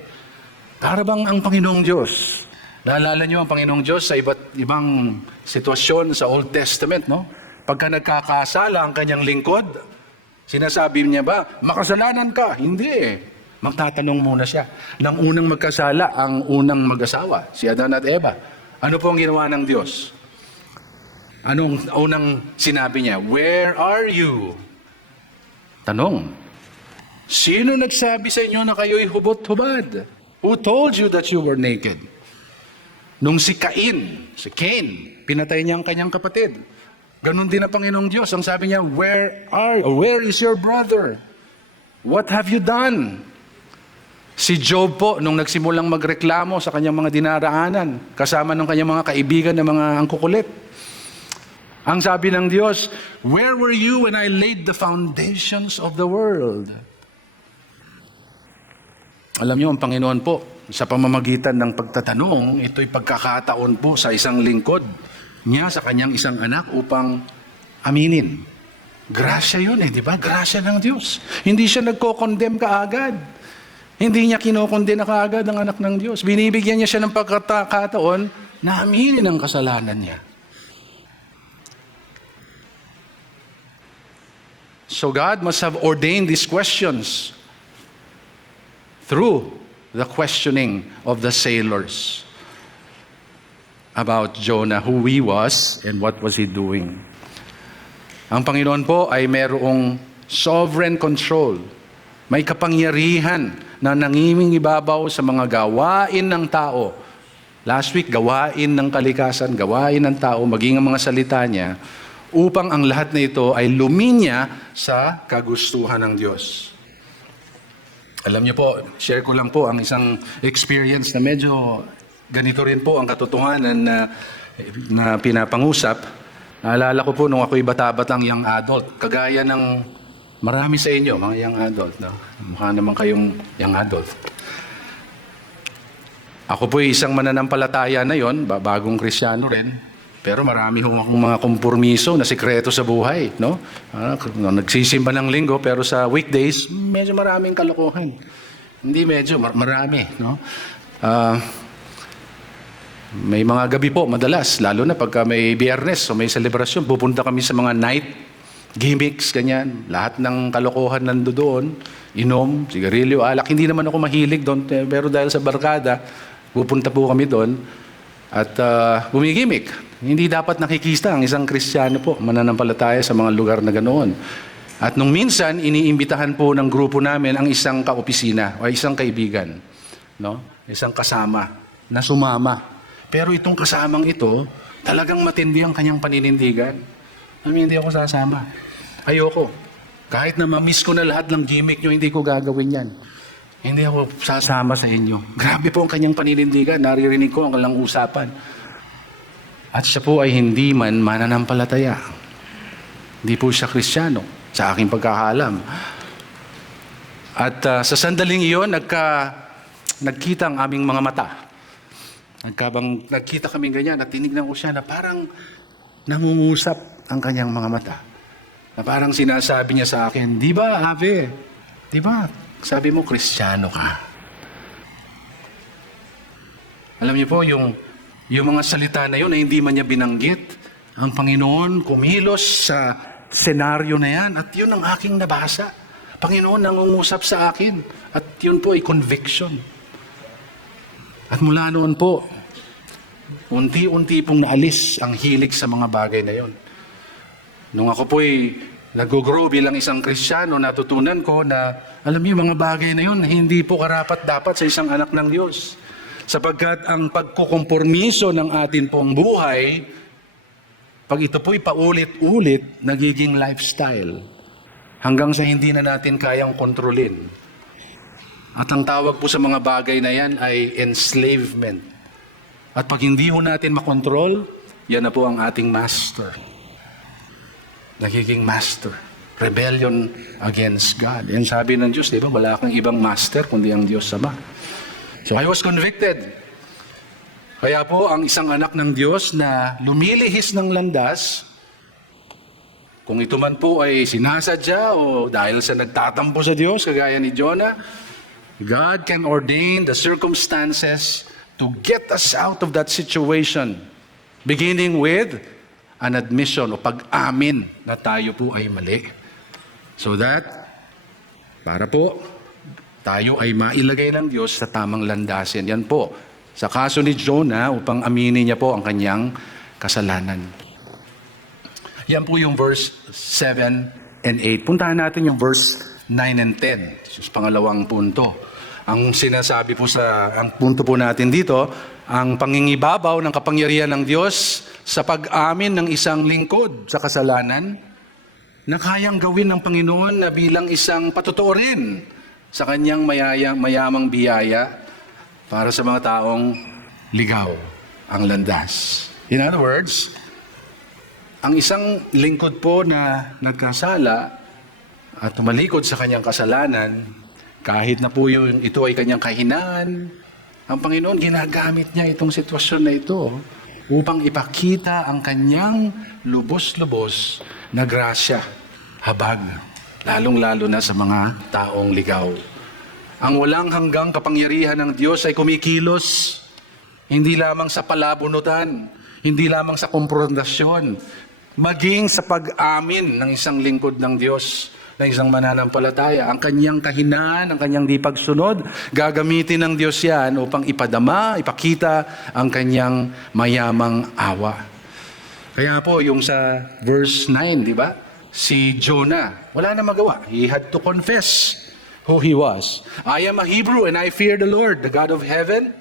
Para bang ang Panginoong Diyos, naalala niyo ang Panginoong Diyos sa iba't ibang sitwasyon sa Old Testament, no? Pagka nagkakasala ang kanyang lingkod, sinasabi niya ba, makasalanan ka? Hindi eh. Magtatanong muna siya. Nang unang magkasala, ang unang mag-asawa, si Adan at Eva. Ano po ang ginawa ng Diyos? Anong unang sinabi niya? Where are you? Tanong. Sino nagsabi sa inyo na kayo'y hubot-hubad? Who told you that you were naked? Nung si Cain, pinatay niya ang kanyang kapatid. Ganon din ang Panginoong Diyos. Ang sabi niya, where is your brother? What have you done? Si Job po, nung nagsimulang magreklamo sa kanyang mga dinaraanan, kasama ng kanyang mga kaibigan na mga angkukulit. Ang sabi ng Diyos, where were you when I laid the foundations of the world? Alam niyo, ang Panginoon po, sa pamamagitan ng pagtatanong, ito'y pagkakataon po sa isang lingkod niya sa kanyang isang anak upang aminin. Grasya yun eh, di ba? Grasya ng Diyos. Hindi siya nagko-condemn kaagad. Hindi niya kinokondena kaagad ang anak ng Diyos. Binibigyan niya siya ng pagkakataon na aminin ang kasalanan niya. So God must have ordained these questions through the questioning of the sailors about Jonah, who he was and what was he doing. Ang Panginoon po ay mayroong sovereign control. May kapangyarihan na nangiming ibabaw sa mga gawain ng tao. Last week, gawain ng kalikasan, gawain ng tao, maging ang mga salita niya, upang ang lahat na ito ay luminya sa kagustuhan ng Diyos. Alam niyo po, share ko lang po ang isang experience na medyo ganito rin po ang katotohanan na pinapangusap. Naalala ko po nung ako'y bata-batang young adult. Kagaya ng marami sa inyo, mga young adult. No? Mukha naman kayong young adult. Ako po'y isang mananampalataya na yon, bagong Kristyano rin. Pero marami akong mga kompormiso na sikreto sa buhay. No? Nagsisimba ng linggo, pero sa weekdays, medyo maraming kalokohan. Hindi medyo, marami. No? May mga gabi po, madalas, lalo na pagka may biyernes o may selebrasyon, pupunta kami sa mga night gimmicks, ganyan. Lahat ng kalokohan nando doon, inom, sigarilyo, alak. Hindi naman ako mahilig doon, pero dahil sa barkada, pupunta po kami doon at bumigimik. Hindi dapat nakikista ang isang Kristiyano po, mananampalataya sa mga lugar na ganoon. At nung minsan, iniimbitahan po ng grupo namin ang isang kaopisina o isang kaibigan, no? Isang kasama na sumama. Pero itong kasamang ito, talagang matindi ang kanyang paninindigan. Hindi ako sasama. Ayoko. Kahit na ma-miss ko na lahat ng gimmick nyo, hindi ko gagawin yan. Hindi ako sasama sa inyo. Grabe po ang kanyang paninindigan. Naririnig ko ang kanilang usapan. At siya po ay hindi man mananampalataya. Hindi po siya Kristiyano, sa aking pagkakaalam. At sa sandaling iyon, nagkita ang aming mga mata. Nagkita kami ganyan at tinignan ko siya na parang nangungusap ang kanyang mga mata. Na parang sinasabi niya sa akin, di ba, Ave? Di ba? Sabi mo, Kristiyano ka. Alam niyo po, yung mga salita na yun na hindi man niya binanggit, ang Panginoon kumilos sa senaryo na yan at yun ang aking nabasa. Panginoon nangungusap sa akin at yun po ay conviction. At mula noon po, unti-unti pong naalis ang hilig sa mga bagay na yun. Nung ako po'y nag-grow bilang isang Kristiyano, natutunan ko na, alam niyo, mga bagay na yun, hindi po karapat-dapat sa isang anak ng Diyos. Sapagkat ang pagkukompormiso ng atin pong buhay, pag ito po'y paulit-ulit, nagiging lifestyle. Hanggang sa hindi na natin kayang kontrolin. At ang tawag po sa mga bagay na yan ay enslavement. At pag hindi ho natin makontrol, yan na po ang ating master. Nagiging master. Rebellion against God. Yan sabi ng Diyos, di ba? Wala kang ibang master kundi ang Diyos Ama. So I was convicted. Kaya po, ang isang anak ng Diyos na lumilihis ng landas, kung ito man po ay sinasadya o dahil sa nagtatampo sa Diyos, kagaya ni Jonah, God can ordain the circumstances to get us out of that situation. Beginning with an admission o pag-amin na tayo po ay mali. So that, para po, tayo ay mailagay ng Diyos sa tamang landasin. Yan po, sa kaso ni Jonah, upang aminin niya po ang kanyang kasalanan. Yan po yung verse 7 and 8. Puntahan natin yung verse 9 and 10. So, pangalawang punto. Ang sinasabi po ang punto po natin dito, ang pangingibabaw ng kapangyarihan ng Diyos sa pag-amin ng isang lingkod sa kasalanan na kayang gawin ng Panginoon na bilang isang patotoo rin sa kanyang mayamang biyaya para sa mga taong ligaw ang landas. In other words, ang isang lingkod po na nagkasala at tumalikod sa kanyang kasalanan, kahit na po ito ay kanyang kahinaan, ang Panginoon ginagamit niya itong sitwasyon na ito upang ipakita ang kanyang lubos-lubos na grasya, habag, lalong-lalo na sa mga taong ligaw. Ang walang hanggang kapangyarihan ng Diyos ay kumikilos, hindi lamang sa palabunutan, hindi lamang sa komprontasyon, maging sa pag-amin ng isang lingkod ng Diyos, ng isang mananampalataya. Ang kanyang kahinaan, ang kanyang di pagsunod, gagamitin ng Diyos yan upang ipadama, ipakita ang kanyang mayamang awa. Kaya po, yung sa verse 9, di ba? Si Jonah, wala na magawa. He had to confess who he was. I am a Hebrew and I fear the Lord, the God of heaven,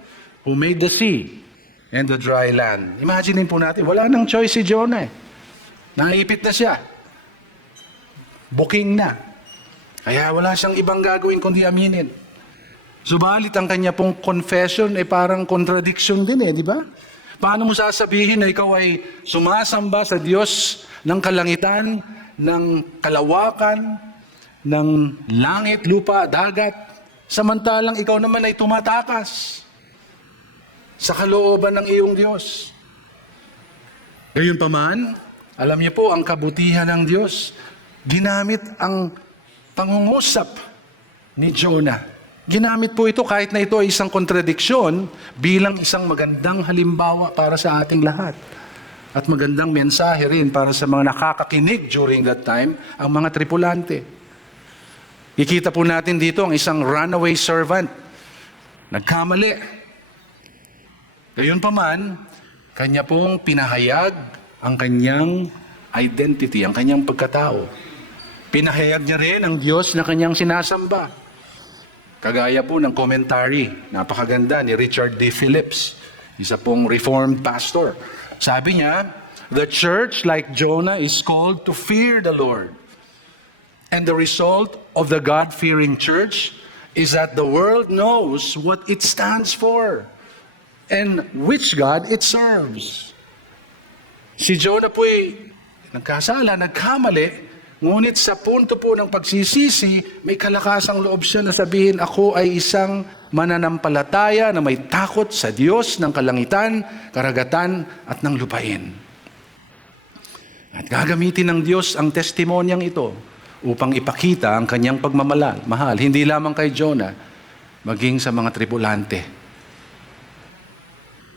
who made the sea and the dry land. Imagine po natin, wala nang choice si Jonah. Naipit na siya. Booking na. Kaya wala siyang ibang gagawin kundi aminin. Subalit ang kanya pong confession ay parang contradiction din di ba? Paano mo sasabihin na ikaw ay sumasamba sa Diyos ng kalangitan, ng kalawakan, ng langit, lupa, dagat, samantalang ikaw naman ay tumatakas sa kalooban ng iyong Diyos? Gayunpaman, alam niyo po, ang kabutihan ng Diyos, ginamit ang pangungusap ni Jonah. Ginamit po ito kahit na ito ay isang kontradiksyon bilang isang magandang halimbawa para sa ating lahat. At magandang mensahe rin para sa mga nakakakinig during that time, ang mga tripulante. Ikita po natin dito ang isang runaway servant. Nagkamali. Gayunpaman, kanya pong pinahayag ang kanyang identity, ang kanyang pagkatao. Pinahayag niya rin ang Diyos na kanyang sinasamba. Kagaya po ng commentary, napakaganda ni Richard D. Phillips, isa pong Reformed pastor. Sabi niya, the church, like Jonah, is called to fear the Lord. And the result of the God-fearing church is that the world knows what it stands for and which God it serves. Si Jonah po'y nagkasala, nagkamali, ngunit sa punto po ng pagsisisi, may kalakasang loob siya na sabihin, ako ay isang mananampalataya na may takot sa Diyos ng kalangitan, karagatan at ng lupain. At gagamitin ng Diyos ang testimonyang ito upang ipakita ang kanyang pagmamahal, hindi lamang kay Jonah, maging sa mga tripulante.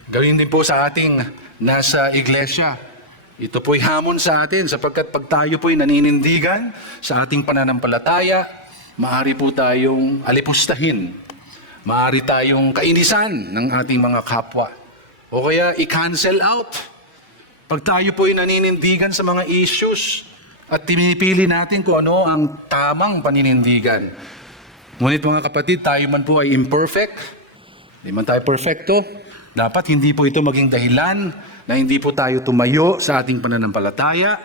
Gawin din po sa ating nasa iglesia. Ito po'y hamon sa atin sapagkat pag tayo po'y naninindigan sa ating pananampalataya, maaari po tayong alipustahin, maaari tayong kainisan ng ating mga kapwa, o kaya i-cancel out. Pag tayo po'y naninindigan sa mga issues at pinipili natin kung ano ang tamang paninindigan. Ngunit mga kapatid, tayo man po ay imperfect, hindi man tayo perfecto, dapat hindi po ito maging dahilan na hindi po tayo tumayo sa ating pananampalataya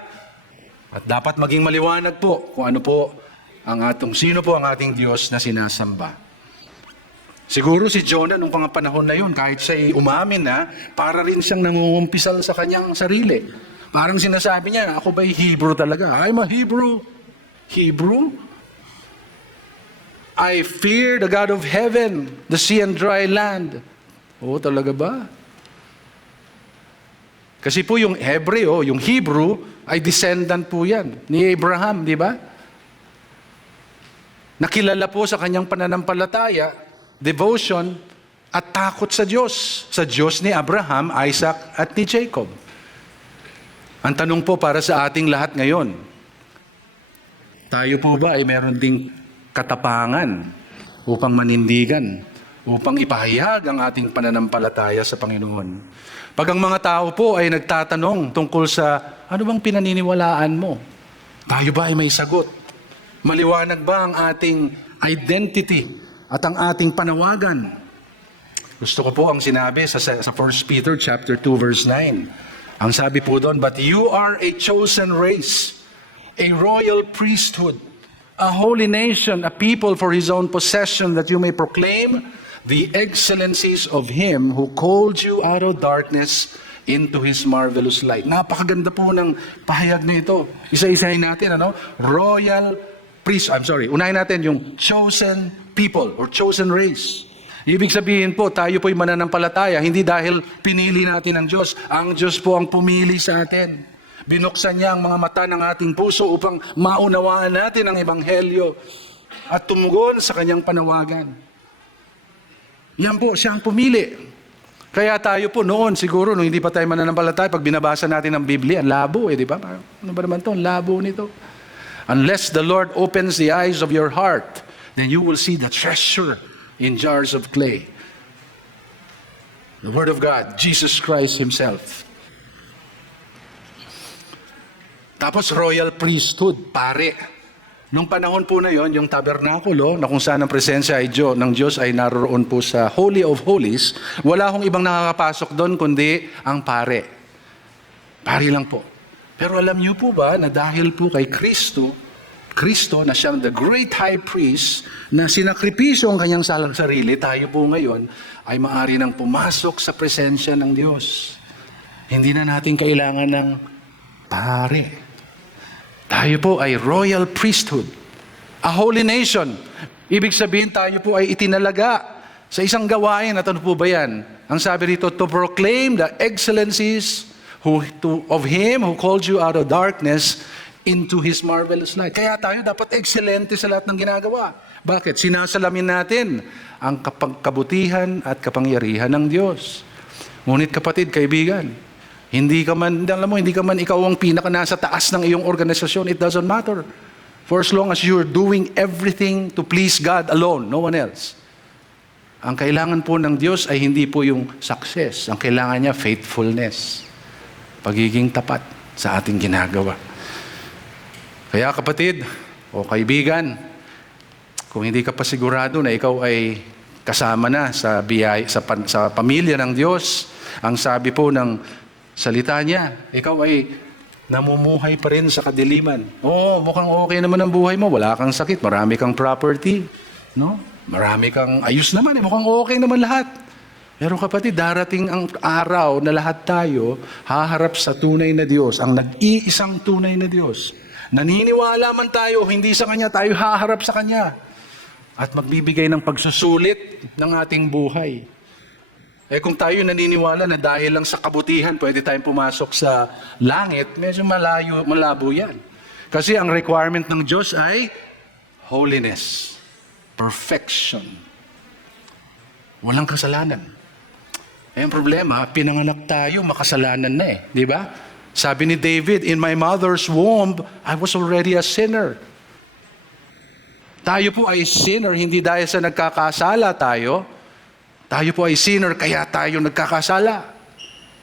at dapat maging maliwanag po kung ano po sino po ang ating Diyos na sinasamba. Siguro si Jonah nung panahon na yun, kahit siya umamin na, para rin siyang nangungumpisal sa kanyang sarili. Parang sinasabi niya, ako ba'y Hebrew talaga? I'm a Hebrew. Hebrew? I fear the God of heaven, the sea and dry land. Oo, talaga ba? Kasi po yung Hebreo, yung Hebrew, ay descendant po yan ni Abraham, di ba? Nakilala po sa kanyang pananampalataya, devotion, at takot sa Diyos ni Abraham, Isaac, at ni Jacob. Ang tanong po para sa ating lahat ngayon, tayo po ba ay meron ding katapangan upang manindigan, upang ipahayag ang ating pananampalataya sa Panginoon? Pag ang mga tao po ay nagtatanong tungkol sa ano bang pinaniniwalaan mo, tayo ba ay may sagot? Maliwanag ba ang ating identity at ang ating panawagan? Gusto ko po ang sinabi sa 1 Peter chapter 2 verse 9. Ang sabi po doon, but you are a chosen race, a royal priesthood, a holy nation, a people for His own possession, that you may proclaim the excellencies of Him who called you out of darkness into His marvelous light. Napakaganda po ng pahayag na ito. Isa-isahin natin, unahin natin yung chosen people or chosen race. Ibig sabihin po, tayo po'y mananampalataya, hindi dahil pinili natin ang Diyos. Ang Diyos po ang pumili sa atin. Binuksan niya ang mga mata ng ating puso upang maunawaan natin ang Ebanghelyo at tumugon sa kanyang panawagan. Yan po, siya ang pumili. Kaya tayo po noon, siguro, nung hindi pa tayo mananampalataya, pag binabasa natin ang Biblia, ang labo di ba? Ano ba naman ito? Ang labo nito. Unless the Lord opens the eyes of your heart, then you will see the treasure in jars of clay. The Word of God, Jesus Christ Himself. Tapos royal priesthood, pare. Nung panahon po na yon, yung tabernakulo, na kung saan ang presensya ng Diyos ay naroon po sa Holy of Holies, wala akong ibang nakakapasok doon kundi ang pare. Pare lang po. Pero alam niyo po ba na dahil po kay Kristo na siyang the great high priest, na sinakripisyo ang kanyang sarili, tayo po ngayon ay maaari nang pumasok sa presensya ng Diyos. Hindi na natin kailangan ng pare. Tayo po ay royal priesthood, a holy nation. Ibig sabihin tayo po ay itinalaga sa isang gawain. At ano po ba yan? Ang sabi rito, to proclaim the excellencies of Him who called you out of darkness into His marvelous light. Kaya tayo dapat excelente sa lahat ng ginagawa. Bakit? Sinasalamin natin ang kabutihan at kapangyarihan ng Diyos. Ngunit kapatid, kaibigan, hindi ka man ikaw ang pinaka nasa taas ng iyong organisasyon, it doesn't matter. For as long as you're doing everything to please God alone, no one else. Ang kailangan po ng Diyos ay hindi po yung success. Ang kailangan niya, faithfulness. Pagiging tapat sa ating ginagawa. Kaya kapatid o kaibigan, kung hindi ka pa sigurado na ikaw ay kasama na sa pamilya ng Diyos, ang sabi po ng salita niya, ikaw ay namumuhay pa rin sa kadiliman. Oo, mukhang okay naman ang buhay mo. Wala kang sakit, marami kang property, no? Marami kang ayos naman, mukhang okay naman lahat. Pero kapatid, darating ang araw na lahat tayo haharap sa tunay na Diyos, ang nag-iisang tunay na Diyos. Naniniwala man tayo, hindi sa Kanya, tayo haharap sa Kanya. At magbibigay ng pagsusulit ng ating buhay. Kung tayo naniniwala na dahil lang sa kabutihan, pwede tayong pumasok sa langit, medyo malabo yan. Kasi ang requirement ng Diyos ay holiness, perfection. Walang kasalanan. Ang problema, pinanganak tayo, makasalanan na di ba? Sabi ni David, in my mother's womb, I was already a sinner. Tayo po ay sinner, hindi dahil sa nagkakasala tayo. Tayo po ay sinner, kaya tayo nagkakasala.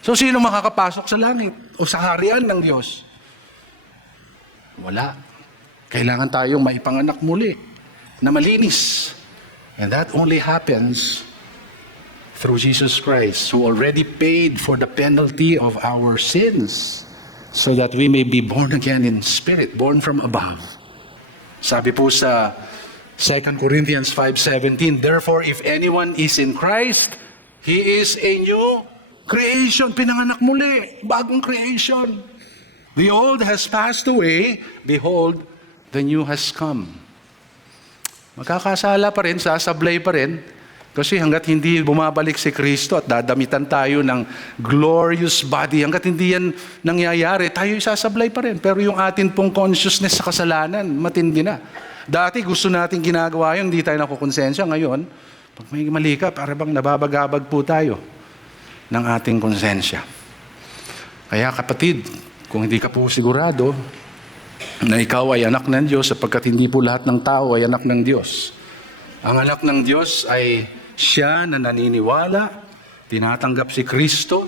So, sino makakapasok sa langit o sa harian ng Diyos? Wala. Kailangan tayong maipanganak muli na malinis. And that only happens through Jesus Christ, who already paid for the penalty of our sins so that we may be born again in spirit, born from above. Sabi po sa 2 Corinthians 5:17, therefore, if anyone is in Christ, he is a new creation. Pinanganak muli, bagong creation. The old has passed away, behold, the new has come. Magkakasala pa rin, sasablay pa rin, kasi hanggat hindi bumabalik si Kristo at dadamitan tayo ng glorious body, hanggat hindi yan nangyayari, tayo sasablay pa rin. Pero yung atin pong consciousness sa kasalanan, matindi na. Dati gusto natin ginagawa yung hindi tayo nakukonsensya. Ngayon, pag may mali ka, para bang nababagabag po tayo ng ating konsensya. Kaya kapatid, kung hindi ka po sigurado na ikaw ay anak ng Diyos, sapagkat hindi po lahat ng tao ay anak ng Diyos. Ang anak ng Diyos ay siya na naniniwala, tinatanggap si Kristo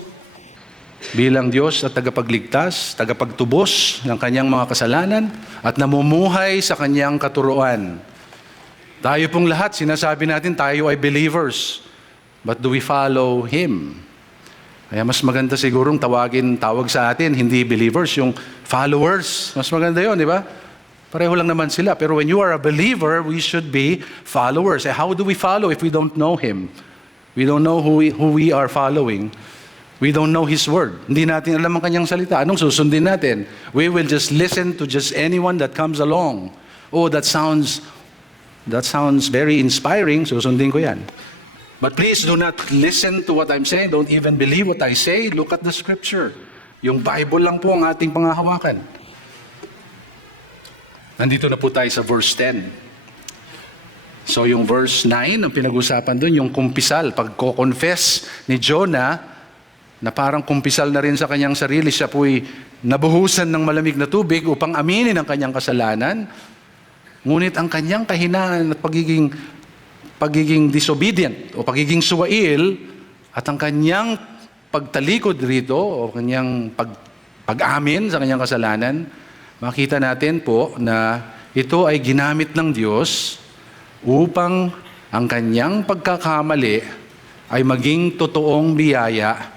bilang Diyos at tagapagligtas, tagapagtubos ng kanyang mga kasalanan at namumuhay sa kanyang katuruan. Tayo pong lahat, sinasabi natin tayo ay believers. But do we follow Him? Kaya mas maganda sigurong tawag sa atin, hindi believers, yung followers. Mas maganda yun, di ba? Pareho lang naman sila. Pero when you are a believer, we should be followers. How do we follow if we don't know Him? We don't know who we are following. We don't know His Word. Hindi natin alam ang Kanyang salita. Anong susundin natin? We will just listen to just anyone that comes along. Oh, that sounds very inspiring. Susundin ko yan. But please do not listen to what I'm saying. Don't even believe what I say. Look at the Scripture. Yung Bible lang po ang ating pangahawakan. Nandito na po tayo sa verse 10. So yung verse 9, ang pinag-usapan doon, yung kumpisal, pagko-confess ni Jonah, na parang kumpisal na rin sa kanyang sarili, siya po'y nabuhusan ng malamig na tubig upang aminin ang kanyang kasalanan. Ngunit ang kanyang kahinaan at pagiging disobedient o pagiging suwail at ang kanyang pagtalikod rito o kanyang pag-amin sa kanyang kasalanan, makita natin po na ito ay ginamit ng Diyos upang ang kanyang pagkakamali ay maging totoong biyaya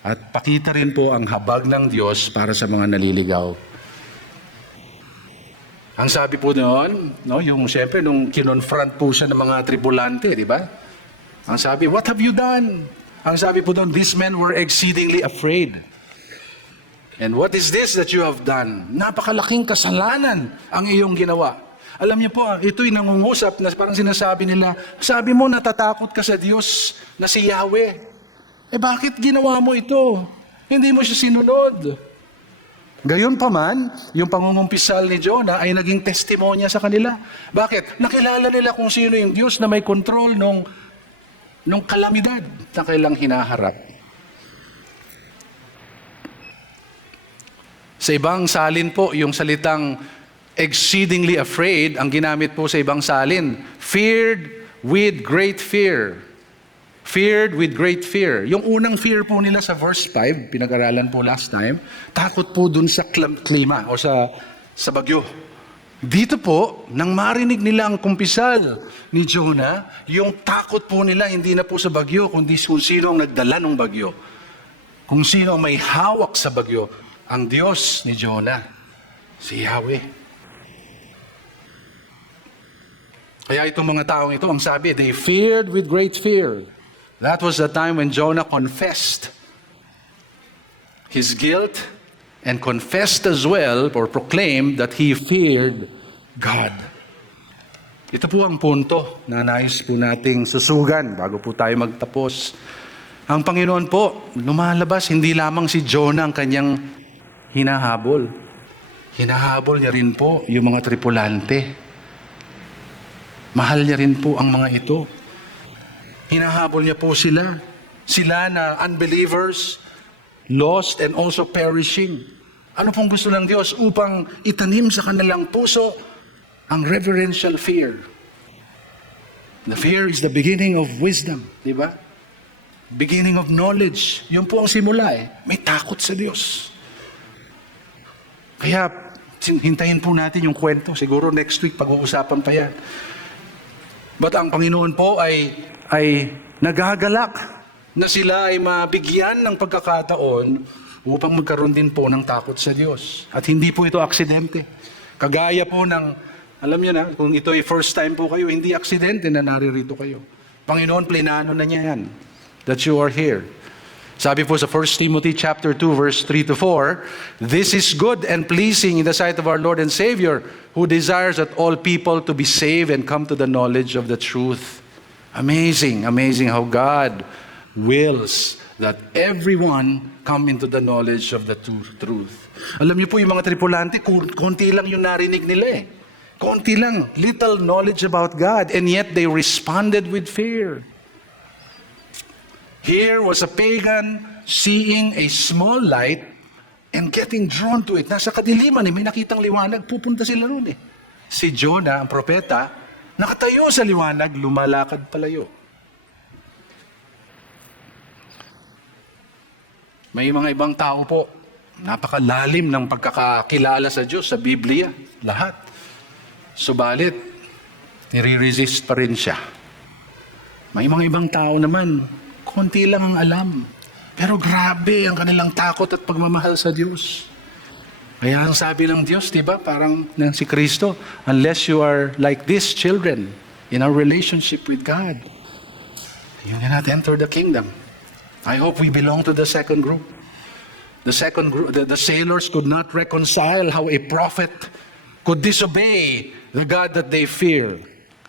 at pakita rin po ang habag ng Diyos para sa mga naliligaw. Ang sabi po noon, yung siyempre nung kinonfront po siya ng mga tribulante, di ba? Ang sabi, what have you done? Ang sabi po doon, these men were exceedingly afraid. And what is this that you have done? Napakalaking kasalanan ang iyong ginawa. Alam niyo po, ito'y nangungusap na parang sinasabi nila, sabi mo natatakot ka sa Diyos na si Yahweh. Bakit ginawa mo ito? Hindi mo siya sinunod. Gayon pa man, yung pangungumpisal ni Jonah ay naging testimonya sa kanila. Bakit? Nakilala nila kung sino yung Diyos na may kontrol nung kalamidad na kailang hinaharap. Sa ibang salin po, yung salitang exceedingly afraid, ang ginamit po sa ibang salin, feared with great fear. Feared with great fear. Yung unang fear po nila sa verse 5, pinag-aralan po last time, takot po dun sa klima o sa bagyo. Dito po, nang marinig nila ang kumpisal ni Jonah, yung takot po nila hindi na po sa bagyo, kundi kung sino ang nagdala ng bagyo. Kung sino ang may hawak sa bagyo. ang Diyos ni Jonah, si Yahweh. Kaya itong mga taong ito, ang sabi, they feared with great fear. That was the time when Jonah confessed his guilt and confessed as well or proclaimed that he feared God. Ito po ang punto na nais po nating susugan bago po tayo magtapos. Ang Panginoon po, lumalabas, hindi lamang si Jonah ang kanyang hinahabol. Hinahabol niya rin po yung mga tripulante. Mahal niya rin po ang mga ito. Hinahabol niya po sila. Sila na unbelievers, lost and also perishing. Ano pong gusto ng Diyos? Upang itanim sa kanilang puso ang reverential fear. The fear is the beginning of wisdom. Di ba? Beginning of knowledge. Yun po ang simula eh. May takot sa Diyos. Kaya hintayin po natin yung kwento. Siguro next week pag-uusapan pa yan. But ang Panginoon po ay nagagalak na sila ay mabigyan ng pagkakataon upang magkaroon din po ng takot sa Diyos. At hindi po ito aksidente. Kagaya po ng, alam niyo na, kung ito ay first time po kayo, hindi aksidente na naririto kayo. Panginoon, plinano na niya yan, that you are here. Sabi po sa 1 Timothy chapter 2 verse 3 to 4, this is good and pleasing in the sight of our Lord and Savior, who desires that all people to be saved and come to the knowledge of the truth. Amazing, amazing how God wills that everyone come into the knowledge of the truth. Alam niyo po yung mga tripulante, konti lang yung narinig nila eh. Konti lang, little knowledge about God, and yet they responded with fear. Here was a pagan seeing a small light and getting drawn to it. Nasa kadiliman eh, may nakitang liwanag, pupunta sila ron eh. Si Jonah, ang propeta, nakatayo sa liwanag, lumalakad palayo. May mga ibang tao po, napakalalim ng pagkakakilala sa Diyos, sa Biblia, lahat. Subalit, nire-resist pa rin siya. May mga ibang tao naman, konti lang ang alam. Pero grabe ang kanilang takot at pagmamahal sa Diyos. Kaya ang sabi ng Diyos, di ba, parang ng si Kristo, unless you are like these children in our relationship with God, you cannot enter the kingdom. I hope we belong to the second group. The second group, the sailors could not reconcile how a prophet could disobey the God that they fear.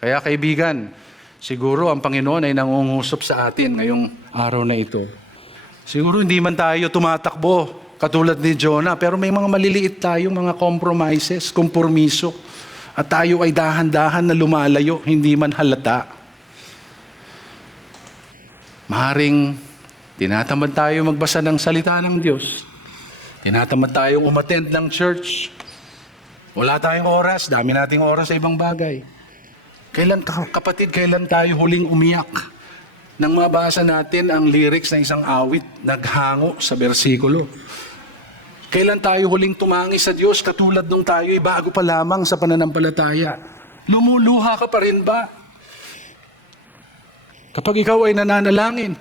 Kaya kaibigan, siguro ang Panginoon ay nangungusap sa atin ngayong araw na ito. Siguro hindi man tayo tumatakbo katulad ni Jonah, pero may mga maliliit tayong mga compromises, kompromiso, at tayo ay dahan-dahan na lumalayo, hindi man halata. Maring tinatamad tayo magbasa ng salita ng Diyos. Tinatamad tayong umattend ng church. Wala tayong oras, dami nating oras sa ibang bagay. Kailan, kapatid, kailan tayo huling umiyak nang mabasa natin ang lyrics ng isang awit, naghango sa bersikulo? Kailan tayo huling tumangi sa Diyos katulad nung tayo bago pa lamang sa pananampalataya? Lumuluha ka pa rin ba? Kapag ikaw ay nananalangin,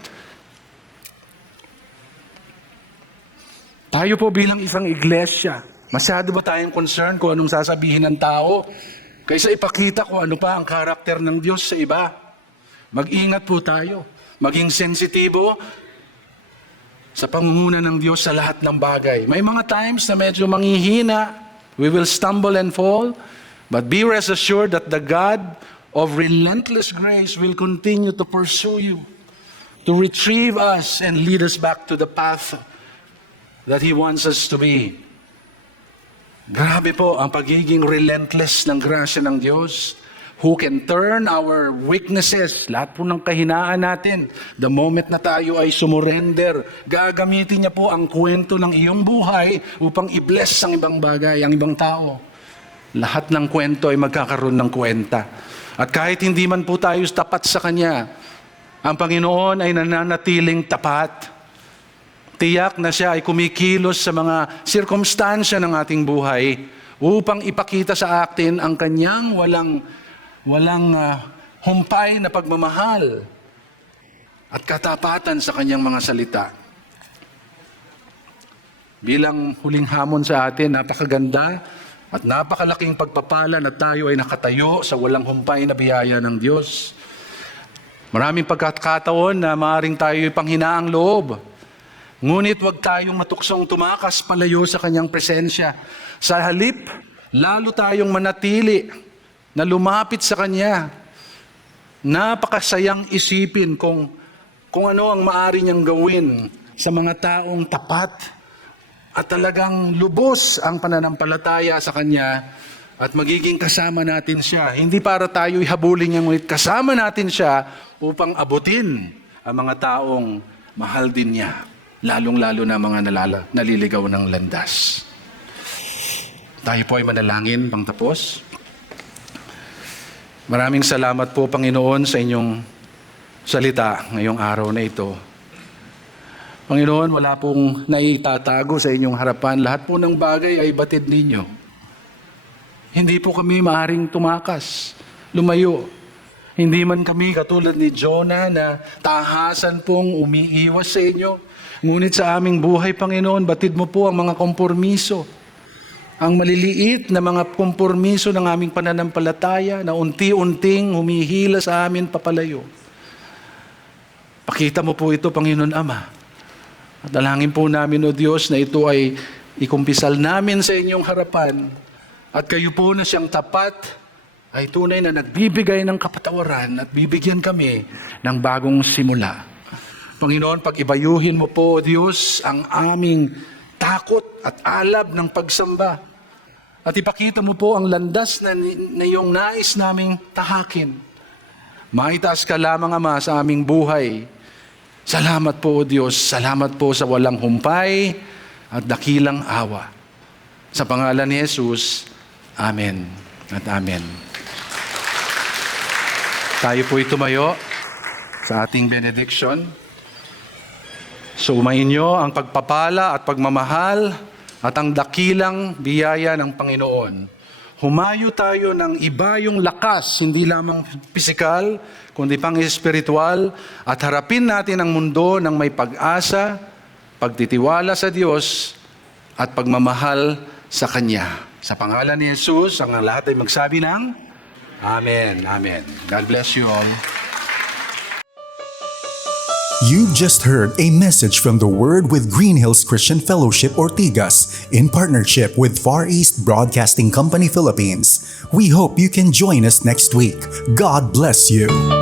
tayo po bilang isang iglesia, masyado ba tayong concern kung anong sasabihin ng tao kaysa ipakita kung ano pa ang karakter ng Diyos sa iba? Mag-ingat po tayo. Maging sensitibo sa pangunguna ng Diyos sa lahat ng bagay. May mga times na medyo manghihina, we will stumble and fall, but be rest assured that the God of relentless grace will continue to pursue you, to retrieve us and lead us back to the path that He wants us to be. Grabe po ang pagiging relentless ng grasya ng Diyos, who can turn our weaknesses, lahat po ng kahinaan natin, the moment na tayo ay sumurrender, gagamitin niya po ang kwento ng iyong buhay upang i-bless ang ibang bagay, ang ibang tao. Lahat ng kwento ay magkakaroon ng kwenta. At kahit hindi man po tayo tapat sa Kanya, ang Panginoon ay nananatiling tapat. Tiyak na siya ay kumikilos sa mga sirkumstansya ng ating buhay upang ipakita sa atin ang Kanyang walang humpay na pagmamahal at katapatan sa Kanyang mga salita. bilang huling hamon sa atin, napakaganda at napakalaking pagpapala na tayo ay nakatayo sa walang humpay na biyaya ng Diyos. Maraming pagkakataon na maaaring tayo panghinaang loob. Ngunit huwag tayong matuksong tumakas palayo sa Kanyang presensya. Sa halip, lalo tayong manatili na lumapit sa Kanya. Napakasayang isipin kung ano ang maaari niyang gawin sa mga taong tapat at talagang lubos ang pananampalataya sa Kanya at magiging kasama natin siya. Hindi para tayo ihabulin niya, ngunit kasama natin siya upang abutin ang mga taong mahal din niya. Lalong-lalo na mga naliligaw ng landas. Tayo po ay manalangin pang tapos. Maraming salamat po, Panginoon, sa inyong salita ngayong araw na ito. Panginoon, wala pong naitatago sa inyong harapan. Lahat po ng bagay ay batid ninyo. Hindi po kami maaring tumakas, lumayo. Hindi man kami katulad ni Jonah na tahasan pong umiiwas sa inyo. Ngunit sa aming buhay, Panginoon, batid mo po ang mga kompormiso. Ang maliliit na mga kompormiso ng aming pananampalataya na unti-unting humihila sa amin papalayo. Pakita mo po ito, Panginoon Ama. At dalangin po namin, O Diyos, na ito ay ikumpisal namin sa inyong harapan. At kayo po na siyang tapat ay tunay na nagbibigay ng kapatawaran at bibigyan kami ng bagong simula. Panginoon, pag-ibayuhin mo po, O Diyos, ang aming takot at alab ng pagsamba. At ipakita mo po ang landas na iyong nais naming tahakin. Maitaas ka lamang, Ama, sa aming buhay. Salamat po, O Diyos. Salamat po sa walang humpay at dakilang awa. Sa pangalan ni Jesus, Amen at Amen. Tayo po'y tumayo sa ating benediction. Sumainyo ang pagpapala at pagmamahal at ang dakilang biyaya ng Panginoon. Humayo tayo ng iba yung lakas, hindi lamang pisikal, kundi pang espiritual, at harapin natin ang mundo ng may pag-asa, pagtitiwala sa Diyos, at pagmamahal sa Kanya. Sa pangalan ni Jesus, ang lahat ay magsabi ng Amen. Amen. God bless you all. You've just heard a message from the Word with Green Hills Christian Fellowship Ortigas in partnership with Far East Broadcasting Company Philippines. We hope you can join us next week. God bless you.